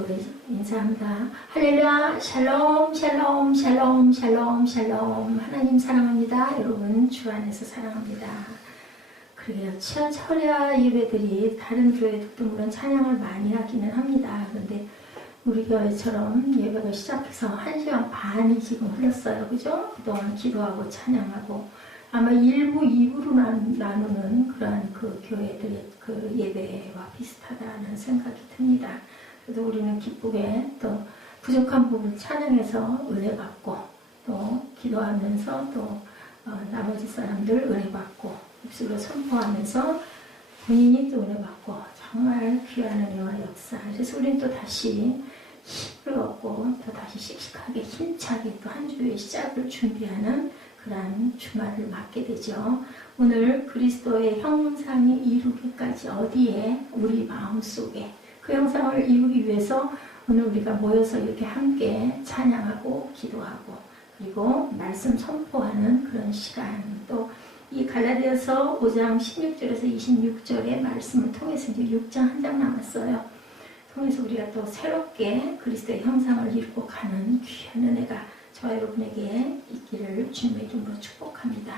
이름으로 인사합니다. 할렐루야, 샬롬, 샬롬, 샬롬, 샬롬, 샬롬. 하나님 사랑합니다. 여러분 주 안에서 사랑합니다. 그러게요. 철야 예배들이 다른 교회들도 물론 찬양을 많이 하기는 합니다. 그런데 우리 교회처럼 예배가 시작해서 1시간 반이 지금 흘렀어요. 그죠? 그동안 기도하고 찬양하고 아마 1부, 2부로 나누는 그러한 그 교회들의 그 예배와 비슷하다는 생각이 듭니다. 그래서 우리는 기쁘게 또 부족한 부분 찬양해서 은혜 받고 또 기도하면서 또 나머지 사람들 은혜 받고 입술로 선포하면서 본인이 또 은혜 받고 정말 귀한 은혜와 역사. 그래서 우리는 또 다시 힘을 얻고 또 다시 씩씩하게 힘차게 또 한 주의 시작을 준비하는 그러한 주말을 맞게 되죠. 오늘 그리스도의 형상이 이루기까지 어디에? 우리 마음속에. 그 형상을 이루기 위해서 오늘 우리가 모여서 이렇게 함께 찬양하고 기도하고 그리고 말씀 선포하는 그런 시간, 또 이 갈라디아서 5장 16절에서 26절의 말씀을 통해서 이제 6장 한 장 남았어요. 통해서 우리가 또 새롭게 그리스도의 형상을 이루고 가는 귀한 은혜가 저와 여러분에게 있기를 주님의 이름으로 축복합니다.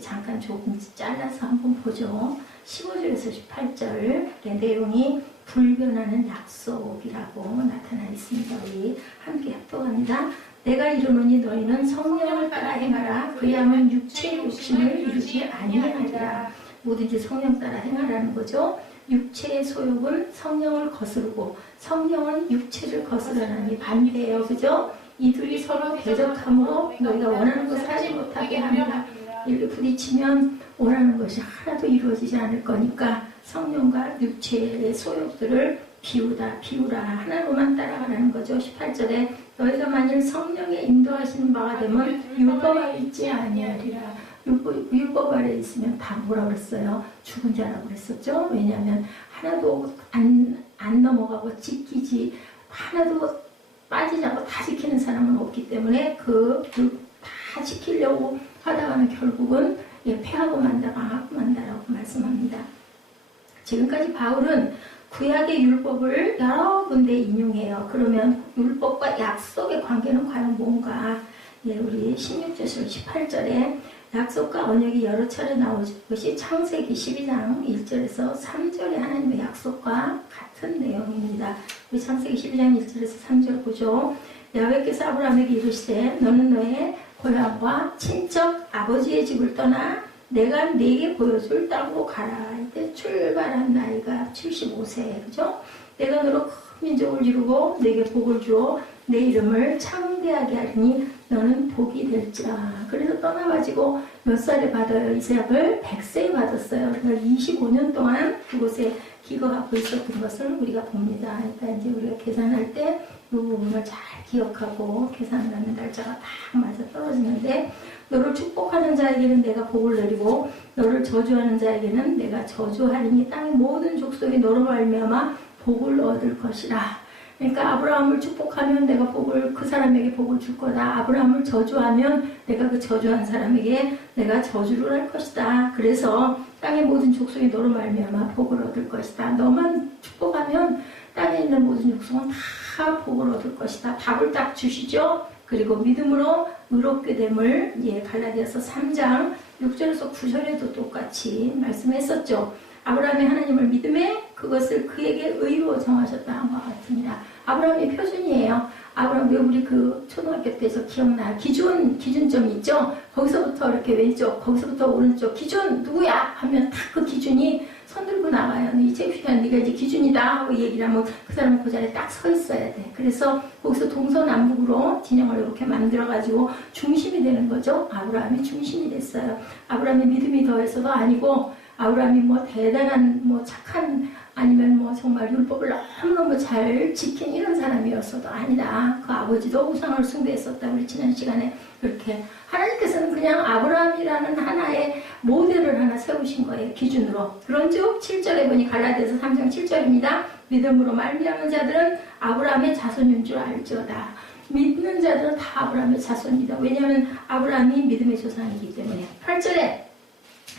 잠깐 조금 잘라서 한번 보죠. 15절에서 18절 내용이 불변하는 약속이라고 나타나 있습니다. 우리 함께 합독합니다. 내가 이르노니 너희는 성령을 따라 행하라. 그리하면 육체의 욕심을 이루지 아니하리라. 뭐든지 성령 따라 행하라는 거죠. 육체의 소욕은 성령을 거스르고 성령은 육체를 거스르나니 반대예요. 그죠? 이 둘이 서로 대적함으로 너희가 원하는 것을 하지 못하게 합니다. 이렇게 부딪히면 원하는 것이 하나도 이루어지지 않을 거니까 성령과 육체의 소욕들을 비우라 하나로만 따라가라는 거죠. 18절에 너희가 만일 성령의 인도하시는 바가 되면 율법 아래 있지 아니하리라. 율법 아래 있으면 다 뭐라 그랬어요? 죽은 자라고 그랬었죠. 왜냐하면 하나도 안 넘어가고 지키지 하나도 빠지지 않고 다 지키는 사람은 없기 때문에 다 지키려고 하다가는 결국은 패하고 만다라고 말씀합니다. 지금까지 바울은 구약의 율법을 여러 군데 인용해요. 그러면 율법과 약속의 관계는 과연 뭔가? 우리 16절에서 18절에 약속과 언약이 여러 차례 나오는 것이 창세기 12장 1절에서 3절의 하나님의 약속과 같은 내용입니다. 우리 창세기 12장 1절에서 3절 보죠. 야훼께서 아브라함에게 이르시되 너는 너의 고향과 친척 아버지의 집을 떠나 내가 네게 보여줄 땅으로 가라. 이때 출발한 나이가 75세, 그죠? 내가 너로 큰 민족을 이루고 내게 복을 주어 내 이름을 창대하게 하리니 너는 복이 될지라. 그래서 떠나가지고 몇 살에 받아요? 이삭을 100세에 받았어요. 그러니까 25년 동안 그곳에 기거하고 있었던 것을 우리가 봅니다. 일단 이제 우리가 계산할 때 이 부분을 잘 기억하고 계산을 하면 날짜가 딱 맞아 떨어지는데 너를 축복하는 자에게는 내가 복을 내리고 너를 저주하는 자에게는 내가 저주하리니 땅의 모든 족속이 너로 말미암아 복을 얻을 것이라. 그러니까 아브라함을 축복하면 내가 그 사람에게 복을 줄 거다. 아브라함을 저주하면 내가 그 저주한 사람에게 내가 저주를 할 것이다. 그래서 땅의 모든 족속이 너로 말미암아 복을 얻을 것이다. 너만 축복하면 땅에 있는 모든 족속은 다 복을 얻을 것이다. 답을 딱 주시죠. 그리고 믿음으로 의롭게 됨을 갈라디아서 3장 6절에서 9절에도 똑같이 말씀했었죠. 아브라함이 하나님을 믿음에 그것을 그에게 의로 정하셨다 한 것 같습니다. 아브라함의 표준이에요. 아브라함 왜 우리 그 초등학교 때서 기억나? 기준점 있죠? 거기서부터 이렇게 왼쪽, 거기서부터 오른쪽 기준 누구야? 하면 딱 그 기준이 손 들고 나가요. 이제 네가 이제 기준이다 하고 얘기를 하면 그 사람은 그 자리에 딱 서 있어야 돼. 그래서 거기서 동서남북으로 진영을 이렇게 만들어가지고 중심이 되는 거죠. 아브라함이 중심이 됐어요. 아브라함의 믿음이 더해서도 아니고 아브라함이 대단한 착한 아니면 정말 율법을 너무너무 잘 지킨 이런 사람이었어도 아니다. 그 아버지도 우상을 숭배했었다. 우리 지난 시간에 그렇게 하나님께서는 그냥 아브라함이라는 하나의 모델을 하나 세우신 거예요. 기준으로. 그런즉 7절에 보니 갈라디아서 3장 7절입니다. 믿음으로 말미암은 자들은 아브라함의 자손인 줄 알지어다. 믿는 자들은 다 아브라함의 자손이다. 왜냐하면 아브라함이 믿음의 조상이기 때문에. 8절에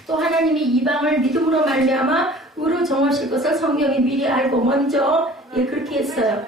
또 하나님이 이방을 믿음으로 말미암아 의로 정하실 것을 성경이 미리 알고 먼저 그렇게 했어요.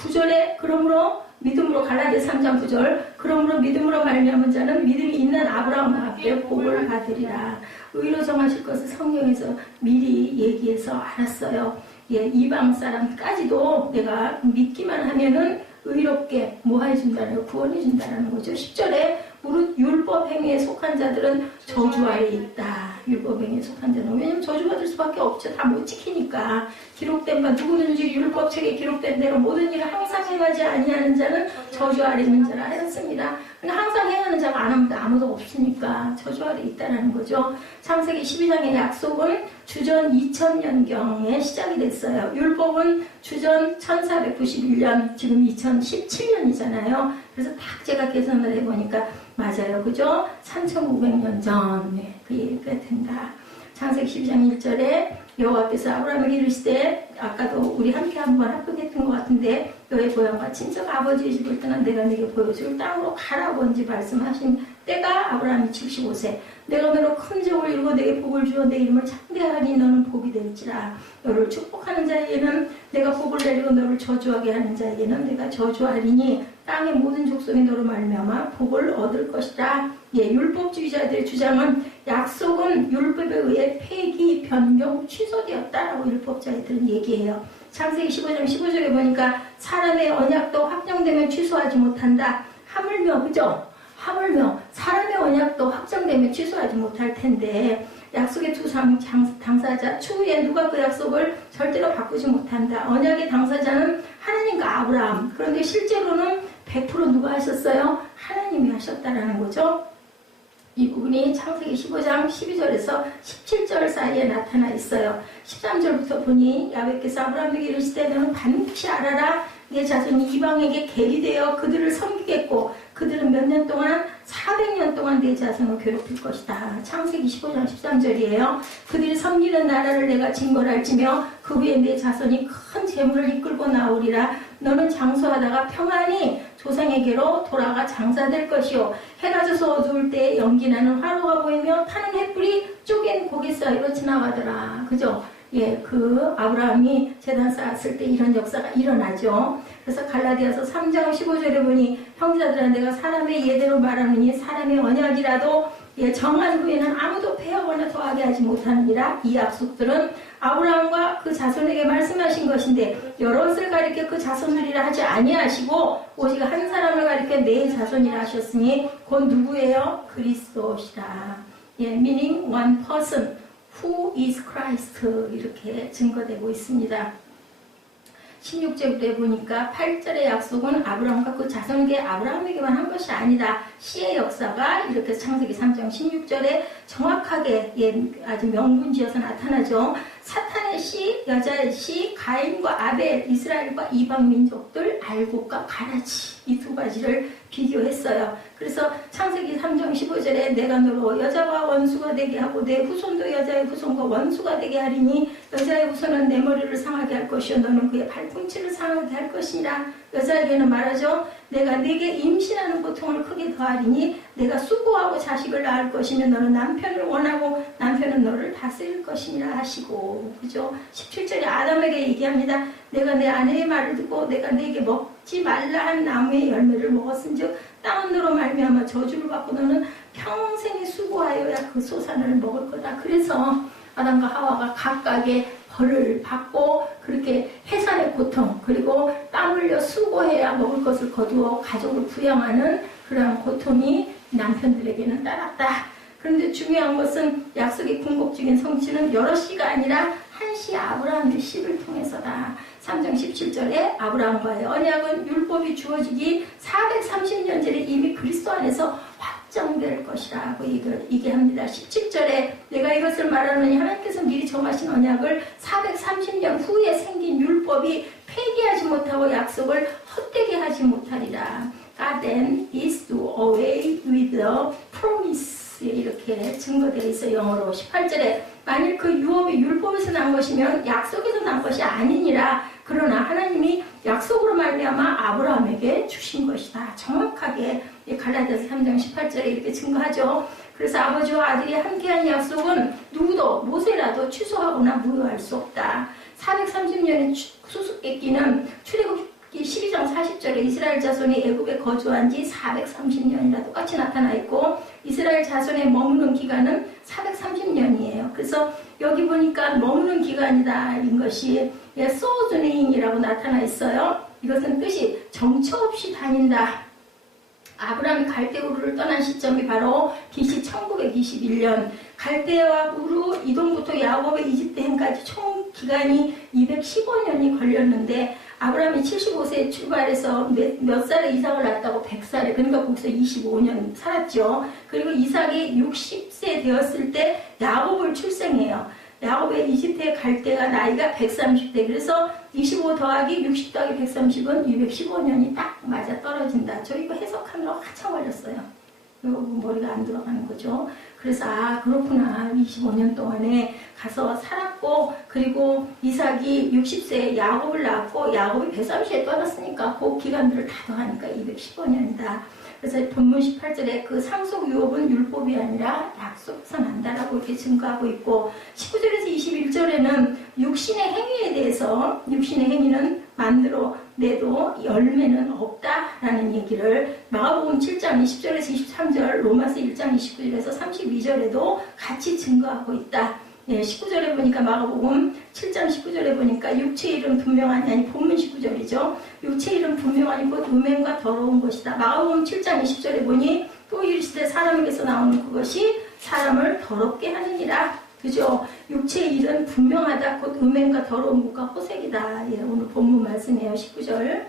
9절에 그러므로 믿음으로 갈라디아 3장 9절 그러므로 믿음으로 말미암은 자는 믿음이 있는 아브라함 앞에 복을 받으리라. 의로 정하실 것을 성경에서 미리 얘기해서 알았어요. 예, 이방 사람까지도 내가 믿기만 하면은 의롭게 뭐 해준다는 구원해 준다는 거죠. 10절에 무릇 율법 행위에 속한 자들은 저주 아래 있다. 율법 행위에 속한 자는 왜냐면 저주받을 수밖에 없죠. 다 못 지키니까. 기록된 바 누구든지 율법책에 기록된 대로 모든 일을 항상 행하지 아니하는 자는 저주 아래 있는 자라 하였습니다. 항상 행하는 자가 아무도 없으니까 저주 아래 있다는 거죠. 창세기 12장의 약속은 주전 2000년경에 시작이 됐어요. 율법은 주전 1491년 지금 2017년이잖아요. 그래서 딱 제가 계산을 해보니까 맞아요. 그죠? 3500년 전에 그 얘기가 된다. 창세기 12장 1절에 여호와께서 아브라함에게 이르시되 아까도 우리 함께 한번 합격했던 것 같은데 너의 고향과 친척 아버지의 집을 떠나 내가 네게 보여줄 땅으로 가라고 언제 말씀하신 때가 아브라함이 75세 내가 너로 큰 적을 이루고 내게 복을 주어 내 이름을 창대하니 너는 복이 될지라. 너를 축복하는 자에게는 내가 복을 내리고 너를 저주하게 하는 자에게는 내가 저주하리니 땅의 모든 족속이 너로 말미암아 복을 얻을 것이다. 예, 율법주의자들의 주장은 약속은 율법에 의해 폐기, 변경, 취소되었다라고 율법자들은 얘기해요. 창세기 15장 15절에 보니까 사람의 언약도 확정되면 취소하지 못한다. 하물며 그죠? 하물며 사람의 언약도 확정되면 취소하지 못할 텐데 약속의 두 당사자 추후에 누가 그 약속을 절대로 바꾸지 못한다. 언약의 당사자는 하나님과 아브라함. 그런데 실제로는 100% 누가 하셨어요? 하나님이 하셨다라는 거죠. 이 부분이 창세기 15장 12절에서 17절 사이에 나타나 있어요. 13절부터 보니 야훼께서 아브라함에게 이르시되 너는 반드시 알아라. 내 자손이 이방에게 계리되어 그들을 섬기겠고 그들은 몇 년 동안 400년 동안 내 자손을 괴롭힐 것이다. 창세기 15장 13절이에요. 그들이 섬기는 나라를 내가 징벌할지며 그 후에 내 자손이 큰 재물을 이끌고 나오리라. 너는 장수하다가 평안히 조상에게로 돌아가 장사될 것이요 해가 져서 어두울 때 연기나는 화로가 보이며 타는 횃불이 쪼갠 고개 사이로 지나가더라. 그죠? 예, 그 아브라함이 제단 쌓았을 때 이런 역사가 일어나죠. 그래서 갈라디아서 3장 15절에 보니 형제들아 내가 사람의 예대로 말하느니 사람의 언약이라도 예, 정한 후에는 아무도 폐하거나 더하게 하지 못하느니라. 이 약속들은 아브라함과 그 자손에게 말씀하신 것인데 여럿을 가리켜 그 자손들이라 하지 아니하시고 오직 한 사람을 가리켜 내 자손이라 하셨으니 곧 누구예요? 그리스도시라. 예, meaning one person who is Christ 이렇게 증거되고 있습니다. 16절에 보니까 8절의 약속은 아브라함과 그 자손에게 아브라함에게만 한 것이 아니다. 시의 역사가 이렇게 창세기 3장 16절에 정확하게 아주 명분지어서 나타나죠. 사탄의 시, 여자의 시, 가인과 아벨, 이스라엘과 이방 민족들, 알곡과 가라지 이 두 가지를 비교했어요. 그래서 창세기 3장 15절에 내가 너로 여자와 원수가 되게 하고 내 후손도 여자의 후손과 원수가 되게 하리니 여자의 후손은 내 머리를 상하게 할 것이요 너는 그의 발꿈치를 상하게 할 것이니라. 여자에게는 말하죠. 내가 네게 임신하는 고통을 크게 더하리니 내가 수고하고 자식을 낳을 것이며 너는 남편을 원하고 남편은 너를 다스릴 것이니라 하시고 그죠? 17절에 아담에게 얘기합니다. 내가 내 아내의 말을 듣고 내가 네게 먹지 말라 한 나무의 열매를 먹었은즉 땅은 너로 말미암아 저주를 받고 너는 평생에 수고하여야 그 소산을 먹을 거다. 그래서 아담과 하와가 각각의 벌을 받고 그렇게 해산의 고통 그리고 땀 흘려 수고해야 먹을 것을 거두어 가족을 부양하는 그러한 고통이 남편들에게는 따랐다. 그런데 중요한 것은 약속의 궁극적인 성취는 여러 씨가 아니라 한 씨 아브라함의 씨를 통해서다. 3장 17절에 아브라함과의 언약은 율법이 주어지기 430년 전에 이미 그리스도 안에서 확정될 것이라고 얘기합니다. 17절에 내가 이것을 말하느니 하나님께서 미리 정하신 언약을 430년 후에 생긴 율법이 폐기하지 못하고 약속을 헛되게 하지 못하리라. God then is to away with the promise. 이렇게 증거되어 있어요. 영어로 18절에 만일 그 유업이 율법에서 난 것이면 약속에서 난 것이 아니니라. 그러나 하나님이 약속으로 말미암아 아브라함에게 주신 것이다. 정확하게 갈라디아서 3장 18절에 이렇게 증거하죠. 그래서 아버지와 아들이 함께한 약속은 누구도 모세라도 취소하거나 무효할 수 없다. 430년의 수수께끼는 출애굽기 12장 16절에 이스라엘 자손이 애굽에 거주한 지 430년이라 똑같이 나타나 있고 이스라엘 자손의 머무는 기간은 430년이에요. 그래서 여기 보니까 머무는 기간이다 인 것이 소주닝이라고 나타나 있어요. 이것은 뜻이 정처 없이 다닌다. 아브라함이 갈대 우르를 떠난 시점이 바로 BC 1921년 갈대와 우르 이동부터 야곱의 이집트행까지 총 기간이 215년이 걸렸는데 아브라함이 75세에 출발해서 몇 살에 이삭을 낳았다고 100살에 그러니까 거기서 25년 살았죠. 그리고 이삭이 60세 되었을 때 야곱을 출생해요. 야곱의 이집트에 갈 때가 나이가 130대. 그래서 25 더하기 60 더하기 130은 215년이 딱 맞아 떨어진다. 저 이거 해석하느라 한참 걸렸어요. 머리가 안 들어가는 거죠. 그래서 그렇구나. 25년 동안에 가서 살았고 그리고 이삭이 60세에 야곱을 낳았고 야곱이 130세에 떠났으니까 그 기간들을 다 더하니까 215년이다. 그래서 본문 18절에 그 상속 유업은 율법이 아니라 약속에서 난다라고 이렇게 증거하고 있고 19절에서 21절에는 육신의 행위에 대해서 육신의 행위는 만들어내도 열매는 없다라는 얘기를 마가복음 7장 20절에서 23절 로마서 1장 29절에서 32절에도 같이 증거하고 있다. 19절에 보니까 마가복음 7장 19절에 보니까 육체의 일은 분명하니 아니 본문 19절이죠. 육체의 일은 분명하니 곧 음행과 더러운 것이다. 마가복음 7장 20절에 보니 또 이르시되 사람에게서 나오는 그것이 사람을 더럽게 하느니라. 그죠? 육체의 일은 분명하다. 곧 음행과 더러운 것과 호색이다. 오늘 본문 말씀이에요. 19절.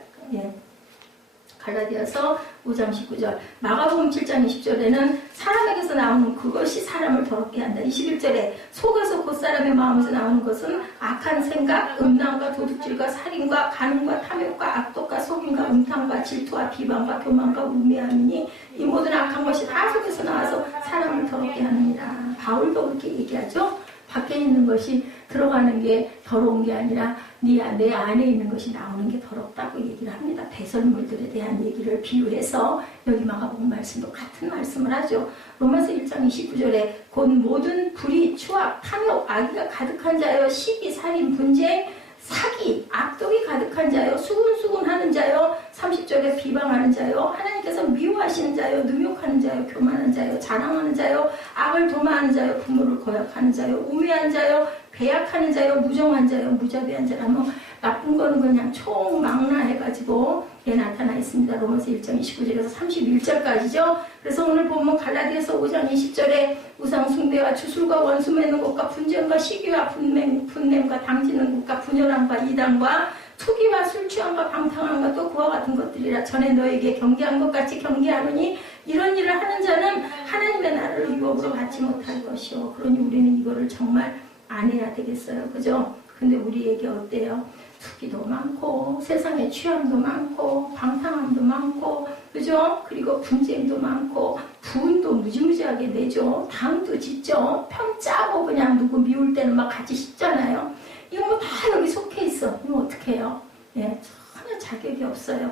갈라디아서 5장 19절 마가복음 7장 20절에는 사람에게서 나오는 그것이 사람을 더럽게 한다. 21절에 속에서 곧 사람의 마음에서 나오는 것은 악한 생각, 음란과 도둑질과 살인과 간음과 탐욕과 악독과 속임과 음탕과 질투와 비방과 교만과 우매함이니 이 모든 악한 것이 다 속에서 나와서 사람을 더럽게 하느니라. 바울도 그렇게 얘기하죠. 밖에 있는 것이 들어가는 게 더러운 게 아니라 내 안에 있는 것이 나오는 게 더럽다고 얘기를 합니다. 배설물들에 대한 얘기를 비유해서 여기 마가복음 말씀도 같은 말씀을 하죠. 로마서 1장 29절에 곧 모든 불의, 추악, 탐욕, 악의가 가득한 자여 시기, 살인, 분쟁, 사기, 악독이 가득한 자여 수군수군하는 자여 30절에 비방하는 자여 하나님께서 미워하시는 자여 능욕하는 자여 교만한 자여 자랑하는 자여 악을 도마하는 자여 부모를 거역하는 자여 우매한 자여 배약하는 자여 무정한 자여 무자비한 자라면 나쁜 거는 그냥 총망라해가지고 나타나 있습니다. 로마서 1장 29절에서 31절까지죠. 그래서 오늘 보면 갈라디아서 5장 20절에 우상 숭배와 주술과 원수 맺는 것과 분쟁과 시기와 분냄과 당지는 것과 분열함과 이단과 투기와 술 취함과 방탕함과 또 그와 같은 것들이라 전에 너에게 경계한 것 같이 경계하느니 이런 일을 하는 자는 하나님의 나라를 유업으로 받지 못할 것이요. 그러니 우리는 이거를 정말 안 해야 되겠어요. 그죠? 근데 우리에게 어때요? 투기도 많고 세상에 취함도 많고 방탕함도 많고 그죠? 그리고 분쟁도 많고 분도 무지무지하게 내죠. 당도 짓죠. 편 짜고 그냥 누구 미울 때는 막 같이 씹잖아요. 이거 뭐 다 여기 속해 있어. 이거 어떻게 해요? 전혀 자격이 없어요.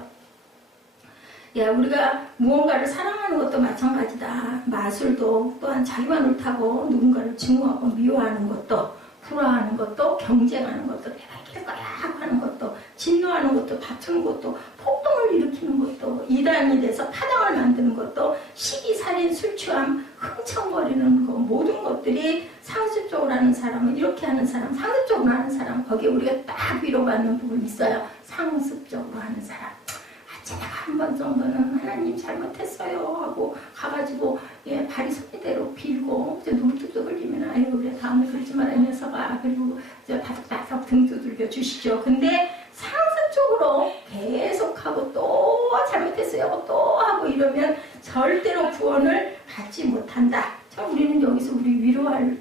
우리가 무언가를 사랑하는 것도 마찬가지다. 마술도 또한 자기만 옳다고 누군가를 증오하고 미워하는 것도 불화하는 것도 경쟁하는 것도 내가 이길 거야 하는 것도 진노하는 것도 다투는 것도 폭동을 일으키는 것도 이단이 돼서 파당을 만드는 것도 시기, 살인, 술 취함, 흥청거리는 것 모든 것들이 상습적으로 하는 사람은 이렇게 하는 사람, 상습적으로 하는 사람 거기에 우리가 딱 위로받는 부분이 있어요. 상습적으로 하는 사람. 제가 한 번 정도는 하나님 잘못했어요 하고 가가지고 발이 소리대로 빌고 눈두둑 흘리면 아유 그래 다음에 그러지 마라 이 녀석아 그리고 다독다독 등 두들겨 주시죠. 근데 상습적으로 계속하고 또 잘못했어요 또 하고 이러면 절대로 구원을 받지 못한다. 자, 우리는 여기서 우리 위로할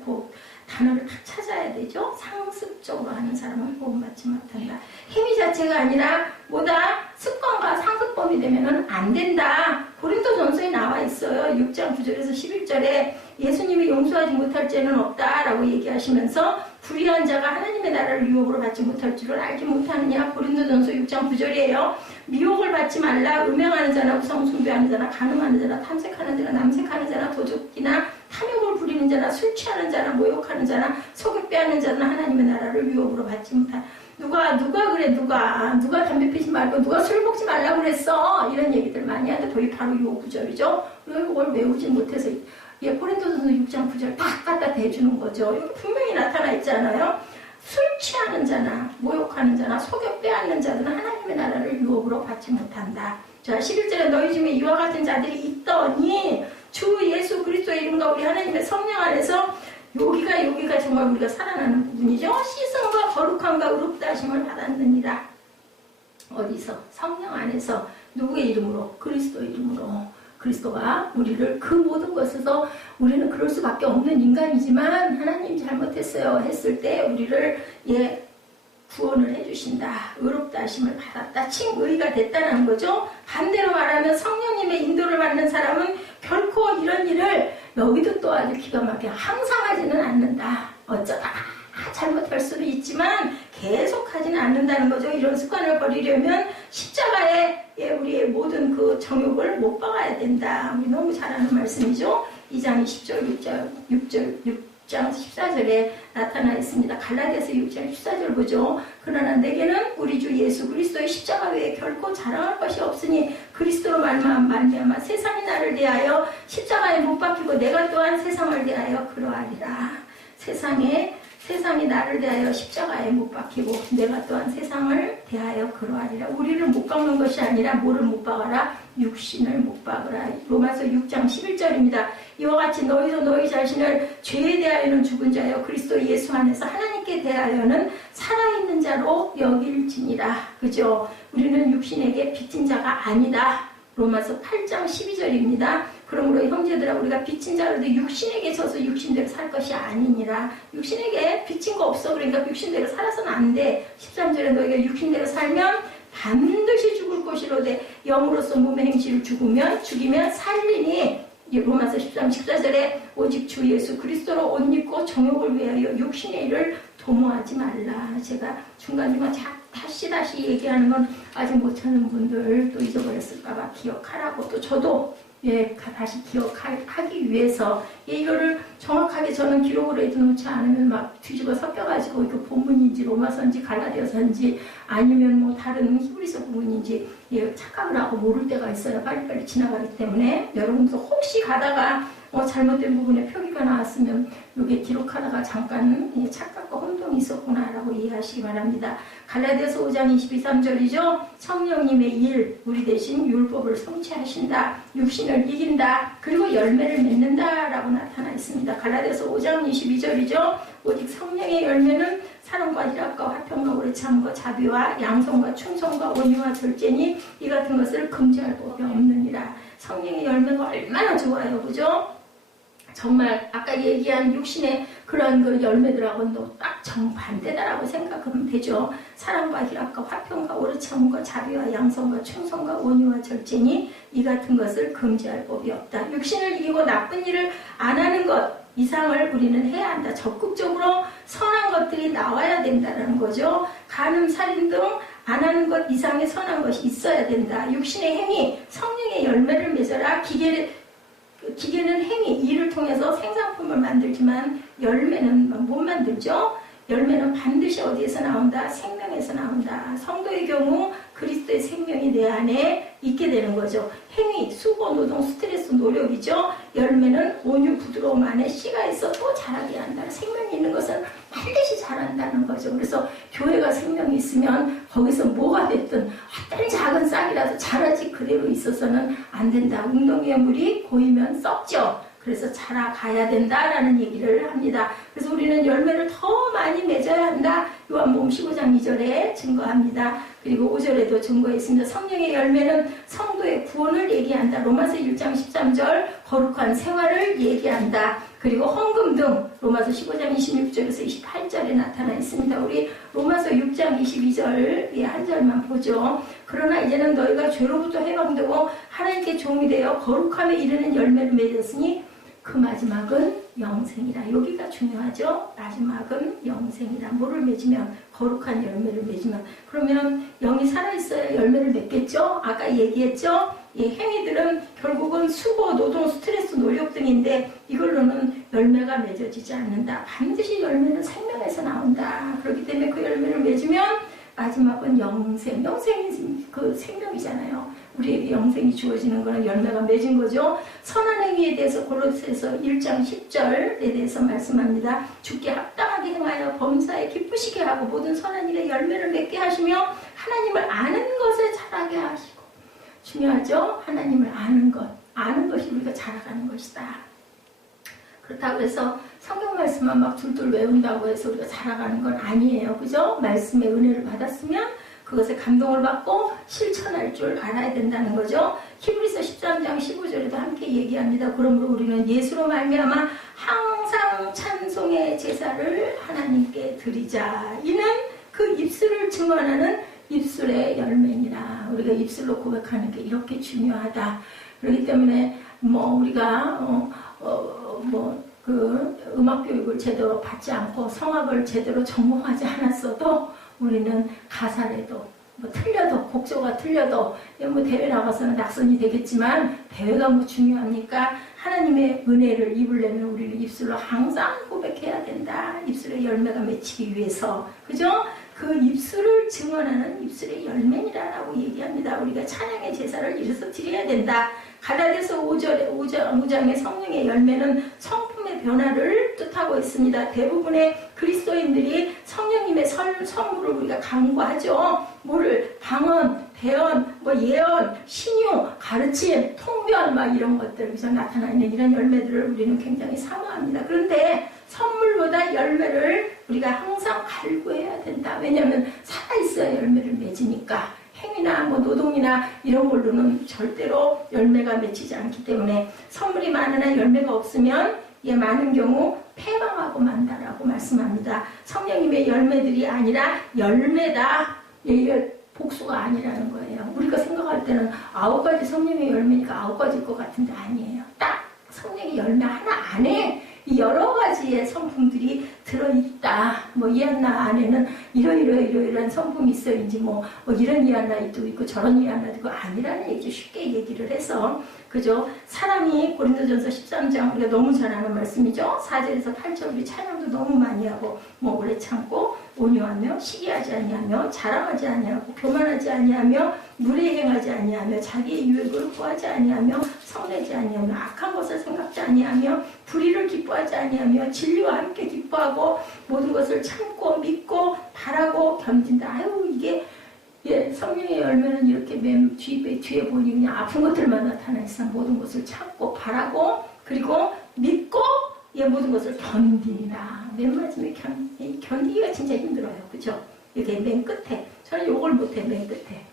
단어를 딱 찾아야 되죠. 상습적으로 하는 사람은 구원받지 못한다. 행위 자체가 아니라 뭐다? 습관과 상습범이 되면 안 된다. 고린도전서에 나와 있어요. 6장 9절에서 11절에 예수님이 용서하지 못할 죄는 없다라고 얘기하시면서 불의한 자가 하나님의 나라를 유혹으로 받지 못할 줄을 알지 못하느냐. 고린도전서 6장 9절이에요. 미혹을 받지 말라. 음행하는 자나 우상숭배하는 자나 간음하는 자나 탐색하는 자나 남색하는 자나 도둑이나 탐욕을 부리는 자나 술 취하는 자나 모욕하는 자나 속여 빼앗는 자나 하나님의 나라를 유혹으로 받지 못한 누가 그래, 누가 담배 피지 말고 누가 술 먹지 말라고 그랬어, 이런 얘기들 많이 하는데 거기 바로 요 구절이죠. 우리가 이걸 외우지 못해서 고린도전서 6장 9절 딱 갖다 대주는 거죠. 이거 분명히 나타나 있잖아요. 술 취하는 자나 모욕하는 자나 속여 빼앗는 자들은 하나님의 나라를 유업으로 받지 못한다. 자, 11절에 너희 중에 이와 같은 자들이 있더니 주 예수 그리스도의 이름과 우리 하나님의 성령 안에서 여기가 정말 우리가 살아나는 부분이죠. 씻음과 거룩함과 의롭다 하심을 받았느니라. 어디서? 성령 안에서. 누구의 이름으로? 그리스도의 이름으로. 그리스도가 우리를 그 모든 것에서, 우리는 그럴 수밖에 없는 인간이지만 하나님이 잘못했어요 했을 때 우리를 구원을 해주신다. 의롭다 하심을 받았다. 칭의가 됐다는 거죠. 반대로 말하면 성령님의 인도를 받는 사람은 결코 이런 일을, 여기도 또 아주 기가 막혀, 항상 하지는 않는다. 어쩌다 잘못할 수도 있지만 계속 하지는 않는다는 거죠. 이런 습관을 버리려면 십자가에 우리의 모든 그 정욕을 못 박아야 된다. 우리 너무 잘 아는 말씀이죠. 2장 20절, 6장 14절에 나타나 있습니다. 갈라디아서 6장 14절 보죠. 그러나 내게는 우리 주 예수 그리스도의 십자가 외에 결코 자랑할 것이 없으니 그리스도로 말미암아 세상이 나를 대하여 십자가에 못 박히고 내가 또한 세상을 대하여 그러하리라. 세상이 나를 대하여 십자가에 못 박히고 내가 또한 세상을 대하여 그러하리라. 우리를 못 박는 것이 아니라 뭐를 못 박아라? 육신을 못 박으라. 로마서 6장 11절입니다. 이와 같이 너희도 너희 자신을 죄에 대하여는 죽은 자여 그리스도 예수 안에서 하나님께 대하여는 살아있는 자로 여길지니라. 그죠? 우리는 육신에게 빚진 자가 아니다. 로마서 8장 12절입니다. 그러므로 형제들아 우리가 빚진 자로도 육신에게 져서 육신대로 살 것이 아니니라. 육신에게 빚진 거 없어. 그러니까 육신대로 살아서는 안 돼. 13절에 너희가 육신대로 살면 반드시 죽을 것이로되 영으로서 몸의 행실을 죽이면 살리니. 로마서 13, 14절에 오직 주 예수 그리스도로 옷 입고 정욕을 위하여 육신의 일을 도모하지 말라. 제가 중간중간 다시 얘기하는 건 아직 못 찾는 분들, 또 잊어버렸을까봐 기억하라고, 또 저도 다시 기억하기 위해서 이거를 정확하게 저는 기록을 해놓지 않으면 막 뒤집어 섞여가지고 이거 본문인지 로마서인지 갈라디아서인지 아니면 뭐 다른 히브리서 부분인지 착각을 하고 모를 때가 있어요. 빨리빨리 지나가기 때문에. 여러분도 혹시 가다가 잘못된 부분에 표기가 나왔으면 이게 기록하다가 잠깐 착각과 혼동이 있었구나라고 이해하시기 바랍니다. 갈라디아서 5장 22, 3절이죠. 성령님의 일, 우리 대신 율법을 성취하신다. 육신을 이긴다. 그리고 열매를 맺는다라고 나타나 있습니다. 갈라디아서 5장 22절이죠. 오직 성령의 열매는 사랑과 희락과 화평과 오래 참과 자비와 양성과 충성과 온유와 절제니 이 같은 것을 금지할 법이 없느니라. 성령의 열매가 얼마나 좋아요. 그죠? 정말 아까 얘기한 육신의 그런 그 열매들하고는 딱 정반대다라고 생각하면 되죠. 사랑과 희락과 화평과 오래 참음과 자비와 양성과 충성과 온유와 절제니 이 같은 것을 금지할 법이 없다. 육신을 이기고 나쁜 일을 안 하는 것 이상을 우리는 해야 한다. 적극적으로 선한 것들이 나와야 된다는 거죠. 간음, 살인 등 안 하는 것 이상의 선한 것이 있어야 된다. 육신의 행위, 성령의 열매를 맺어라. 기계는 행위, 일을 통해서 생산품을 만들지만 열매는 못 만들죠. 열매는 반드시 어디에서 나온다? 생명에서 나온다. 성도의 경우 그리스도의 생명이 내 안에 있게 되는 거죠. 행위, 수고, 노동, 스트레스, 노력이죠. 열매는 온유, 부드러움 안에 씨가 있어 또 자라게 한다. 생명이 있는 것은 반드시 자란다는 거죠. 그래서 교회가 생명이 있으면 거기서 뭐가 됐든 어떤 작은 싹이라도 자라지 그대로 있어서는 안 된다. 웅덩이의 물이 고이면 썩죠. 그래서 자라가야 된다라는 얘기를 합니다. 그래서 우리는 열매를 더 많이 맺어야 한다. 요한복음 15장 2절에 증거합니다. 그리고 5절에도 증거했습니다. 성령의 열매는 성도의 구원을 얘기한다. 로마서 1장 13절 거룩한 생활을 얘기한다. 그리고 헌금 등 로마서 15장 26절에서 28절에 나타나 있습니다. 우리 로마서 6장 22절 한 절만 보죠. 그러나 이제는 너희가 죄로부터 해방되고 하나님께 종이 되어 거룩함에 이르는 열매를 맺었으니 그 마지막은 영생이라. 여기가 중요하죠. 마지막은 영생이라. 뭐를 맺으면? 거룩한 열매를 맺으면. 그러면 영이 살아있어야 열매를 맺겠죠. 아까 얘기했죠. 이 행위들은 결국은 수고, 노동, 스트레스, 노력 등인데 이걸로는 열매가 맺어지지 않는다. 반드시 열매는 생명에서 나온다. 그렇기 때문에 그 열매를 맺으면 마지막은 영생. 영생이 그 생명이잖아요. 우리에게 영생이 주어지는 거는 열매가 맺은 거죠. 선한 행위에 대해서 골로새서 1장 10절에 대해서 말씀합니다. 주께 합당하게 행하여 범사에 기쁘시게 하고 모든 선한 일에 열매를 맺게 하시며 하나님을 아는 것에 자라게 하시고. 중요하죠? 하나님을 아는 것. 아는 것이 우리가 자라가는 것이다. 그렇다고 해서 성경 말씀만 막 둘둘 외운다고 해서 우리가 자라가는 건 아니에요. 그죠? 말씀의 은혜를 받았으면 그것에 감동을 받고 실천할 줄 알아야 된다는 거죠. 히브리서 13장 15절에도 함께 얘기합니다. 그러므로 우리는 예수로 말미암아 항상 찬송의 제사를 하나님께 드리자. 이는 그 입술을 증언하는 입술의 열매니라. 우리가 입술로 고백하는 게 이렇게 중요하다. 그렇기 때문에 우리가 음악 교육을 제대로 받지 않고 성악을 제대로 전공하지 않았어도 우리는 가사라도 틀려도 곡조가 틀려도 대회 나가서는 낙선이 되겠지만 대회가 중요합니까? 하나님의 은혜를 입으려면 우리는 입술로 항상 고백해야 된다. 입술의 열매가 맺히기 위해서. 그죠? 그 입술을 증언하는 입술의 열매니라라고 얘기합니다. 우리가 찬양의 제사를 이래서 드려야 된다. 갈라디아서 5장의 성령의 열매는 성품의 변화를 뜻하고 있습니다. 대부분의 그리스도인들이 성령님의 선물을 우리가 간구하죠. 뭐를 방언, 대언, 예언, 신유, 가르침, 통변 이런 것들에서 나타나 있는 이런 열매들을 우리는 굉장히 사모합니다. 그런데 선물보다 열매를 우리가 항상 갈구해야 된다. 왜냐하면 살아있어야 열매를 맺으니까. 행위나 노동이나 이런 걸로는 절대로 열매가 맺히지 않기 때문에 선물이 많으나 열매가 없으면 많은 경우 패망하고 만다라고 말씀합니다. 성령님의 열매들이 아니라 열매다. 복수가 아니라는 거예요. 우리가 생각할 때는 9가지 성령의 열매니까 9가지일 것 같은데 아니에요. 딱 성령의 열매 하나 안에 여러 가지의 성품들이 들어있다. 이한나 안에는 이러이러한 성품이 있어야지 이런 이한나도 있고 저런 이한나도 있고 아니라는 얘기 쉽게 얘기를 해서 그죠? 사람이 고린도전서 13장 우리가 너무 잘 아는 말씀이죠. 4절에서 8절 우리 찬양도 너무 많이 하고 오래 참고 온유하며 시기하지 아니하며 자랑하지 아니하고 교만하지 아니하며 무례행하지 아니하며 자기의 유익을 구하지 아니하며 성내지 아니하며 악한 것을 생각지 아니하며 불의를 기뻐하지 아니하며 진리와 함께 기뻐하고 모든 것을 참고 믿고 바라고 견딘다. 아유 이게 성령의 열매는 이렇게 맨 뒤에 보니 그냥 아픈 것들만 나타나 있어. 모든 것을 참고 바라고 그리고 믿고 모든 것을 견디라. 맨 마지막에 견디기가 진짜 힘들어요. 그죠? 이게 맨 끝에. 저는 요걸 못해. 맨 끝에.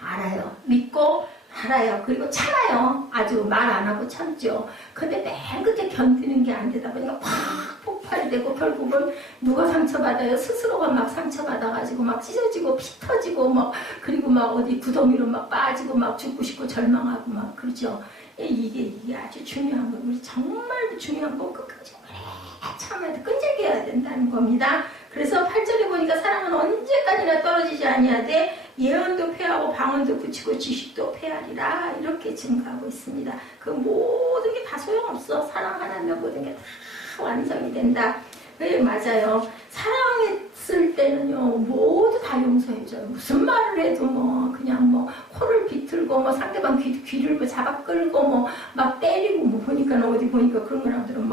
알아요. 믿고 알아요. 그리고 참아요. 아주 말 안 하고 참죠. 근데 맨 끝에 견디는 게 안 되다 보니까 팍 폭발되고 결국은 누가 상처받아요? 스스로가 막 상처받아가지고 막 찢어지고 피 터지고 그리고 어디 구덩이로 빠지고 죽고 싶고 절망하고 그러죠. 이게 아주 중요한 거. 우리 정말 중요한 거 끝까지 참아야 돼. 끈질게 해야 된다는 겁니다. 그래서 8절에 보니까 사랑은 언제까지나 떨어지지 아니하되 예언도 패하고 방언도 붙이고 지식도 패하리라 이렇게 증가하고 있습니다. 그 모든 게 다 소용없어. 사랑 하나면 모든 게 다 완성이 된다. 네, 맞아요. 사랑했을 때는요 모두 다 용서해줘요. 무슨 말을 해도 그냥 코를 비틀고 상대방 귀를 잡아 끌고 때리고 보니까 어디 보니까 그런 사람들은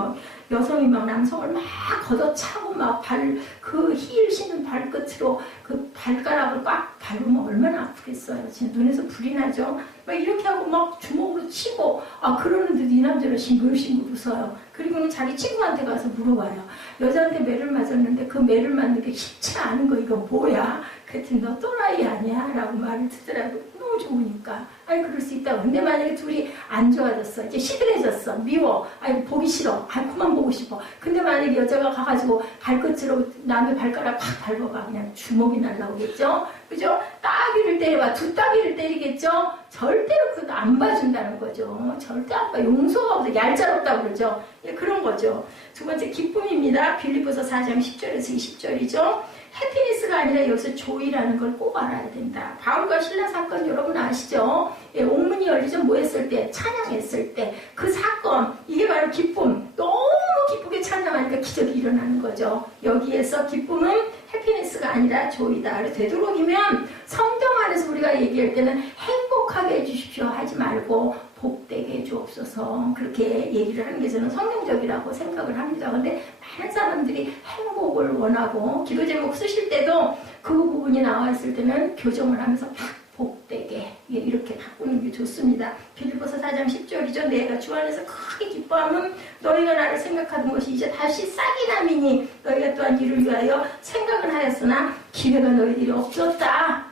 여성이 남성을 걷어차고 그 힐 신은 발끝으로 그 발가락을 꽉 밟으면 얼마나 아프겠어요. 진짜 눈에서 불이 나죠. 이렇게 하고 주먹으로 치고 그러는데도 이 남자는 싱글싱글 웃어요. 그리고는 자기 친구한테 가서 물어봐요. 여자한테 매를 맞았는데 그 매를 맞는 게 쉽지 않은 거 이거 뭐야? 그랬더니 너 또라이 아니야? 라고 말을 듣더라고요. 너무 좋으니까. 그럴 수 있다고. 근데 만약에 둘이 안 좋아졌어. 이제 시들해졌어. 미워. 보기 싫어. 그만 보고 싶어. 근데 만약에 여자가 가가지고 발끝으로 남의 발가락 팍 밟아봐. 그냥 주먹이 날라오겠죠? 그죠? 따귀를 때려봐. 두 따귀를 때리겠죠? 절대로 그것도 안 봐준다는 거죠. 절대 안 봐. 용서가 없어. 얄짤없다고 그러죠? 그런 거죠. 두 번째, 기쁨입니다. 빌립보서 4장 10절에서 20절이죠. 해피니스가 아니라 여기서 조이라는 걸 꼭 알아야 된다. 바울과 실라 사건 여러분 아시죠? 옥문이 열리죠? 뭐 했을 때? 찬양했을 때. 그 사건, 이게 바로 기쁨. 너무 기쁘게 찬양하니까 기적이 일어나는 거죠. 여기에서 기쁨은 해피니스가 아니라 조이다. 그래서 되도록이면 성경 안에서 우리가 얘기할 때는 행복하게 해주십시오 하지 말고 복되게 해주옵소서 그렇게 얘기를 하는 게 저는 성경적이라고 생각을 합니다. 근데 많은 사람들이 행복을 원하고 기도 제목 쓰실 때도 그 부분이 나와 있을 때는 교정을 하면서 복되게 이렇게 바꾸는 게 좋습니다. 빌립보서 4장 10절이죠. 내가 주 안에서 크게 기뻐하면 너희가 나를 생각하던 것이 이제 다시 싹이 나미니 너희가 또한 이를 위하여 생각을 하였으나 기회가 너희들이 없었다.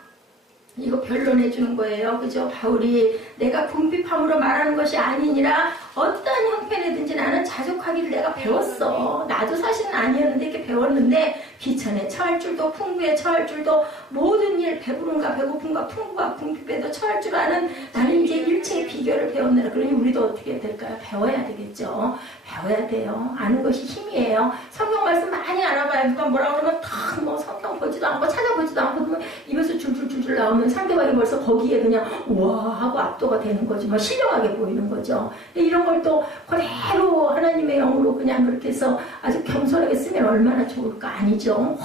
이거 변론해 주는 거예요. 그죠? 바울이 내가 궁핍함으로 말하는 것이 아니니라 어떤 형편이든지 나는 자족하기를 내가 배웠어. 나도 사실은 아니었는데 이렇게 배웠는데 비천에 처할 줄도 풍부에 처할 줄도 모든 일 배부른가 배고픈가 풍부가 궁핍에도 처할 줄 아는 나는 이제 일체의 비결을 배웠느라. 그러니 우리도 어떻게 해야 될까요? 배워야 되겠죠. 배워야 돼요. 아는 것이 힘이에요. 성경 말씀 많이 알아봐야 누가 뭐라 그러면 탁뭐 성경 보지도 않고 찾아보지도 않고 입에서 줄줄줄줄 나오면 상대방이 벌써 거기에 그냥 우와 하고 압도가 되는 거죠. 뭐 신령하게 보이는 거죠. 이런 걸 또 그대로 하나님의 영으로 그냥 그렇게 해서 아주 겸손하게 쓰면 얼마나 좋을까. 아니죠.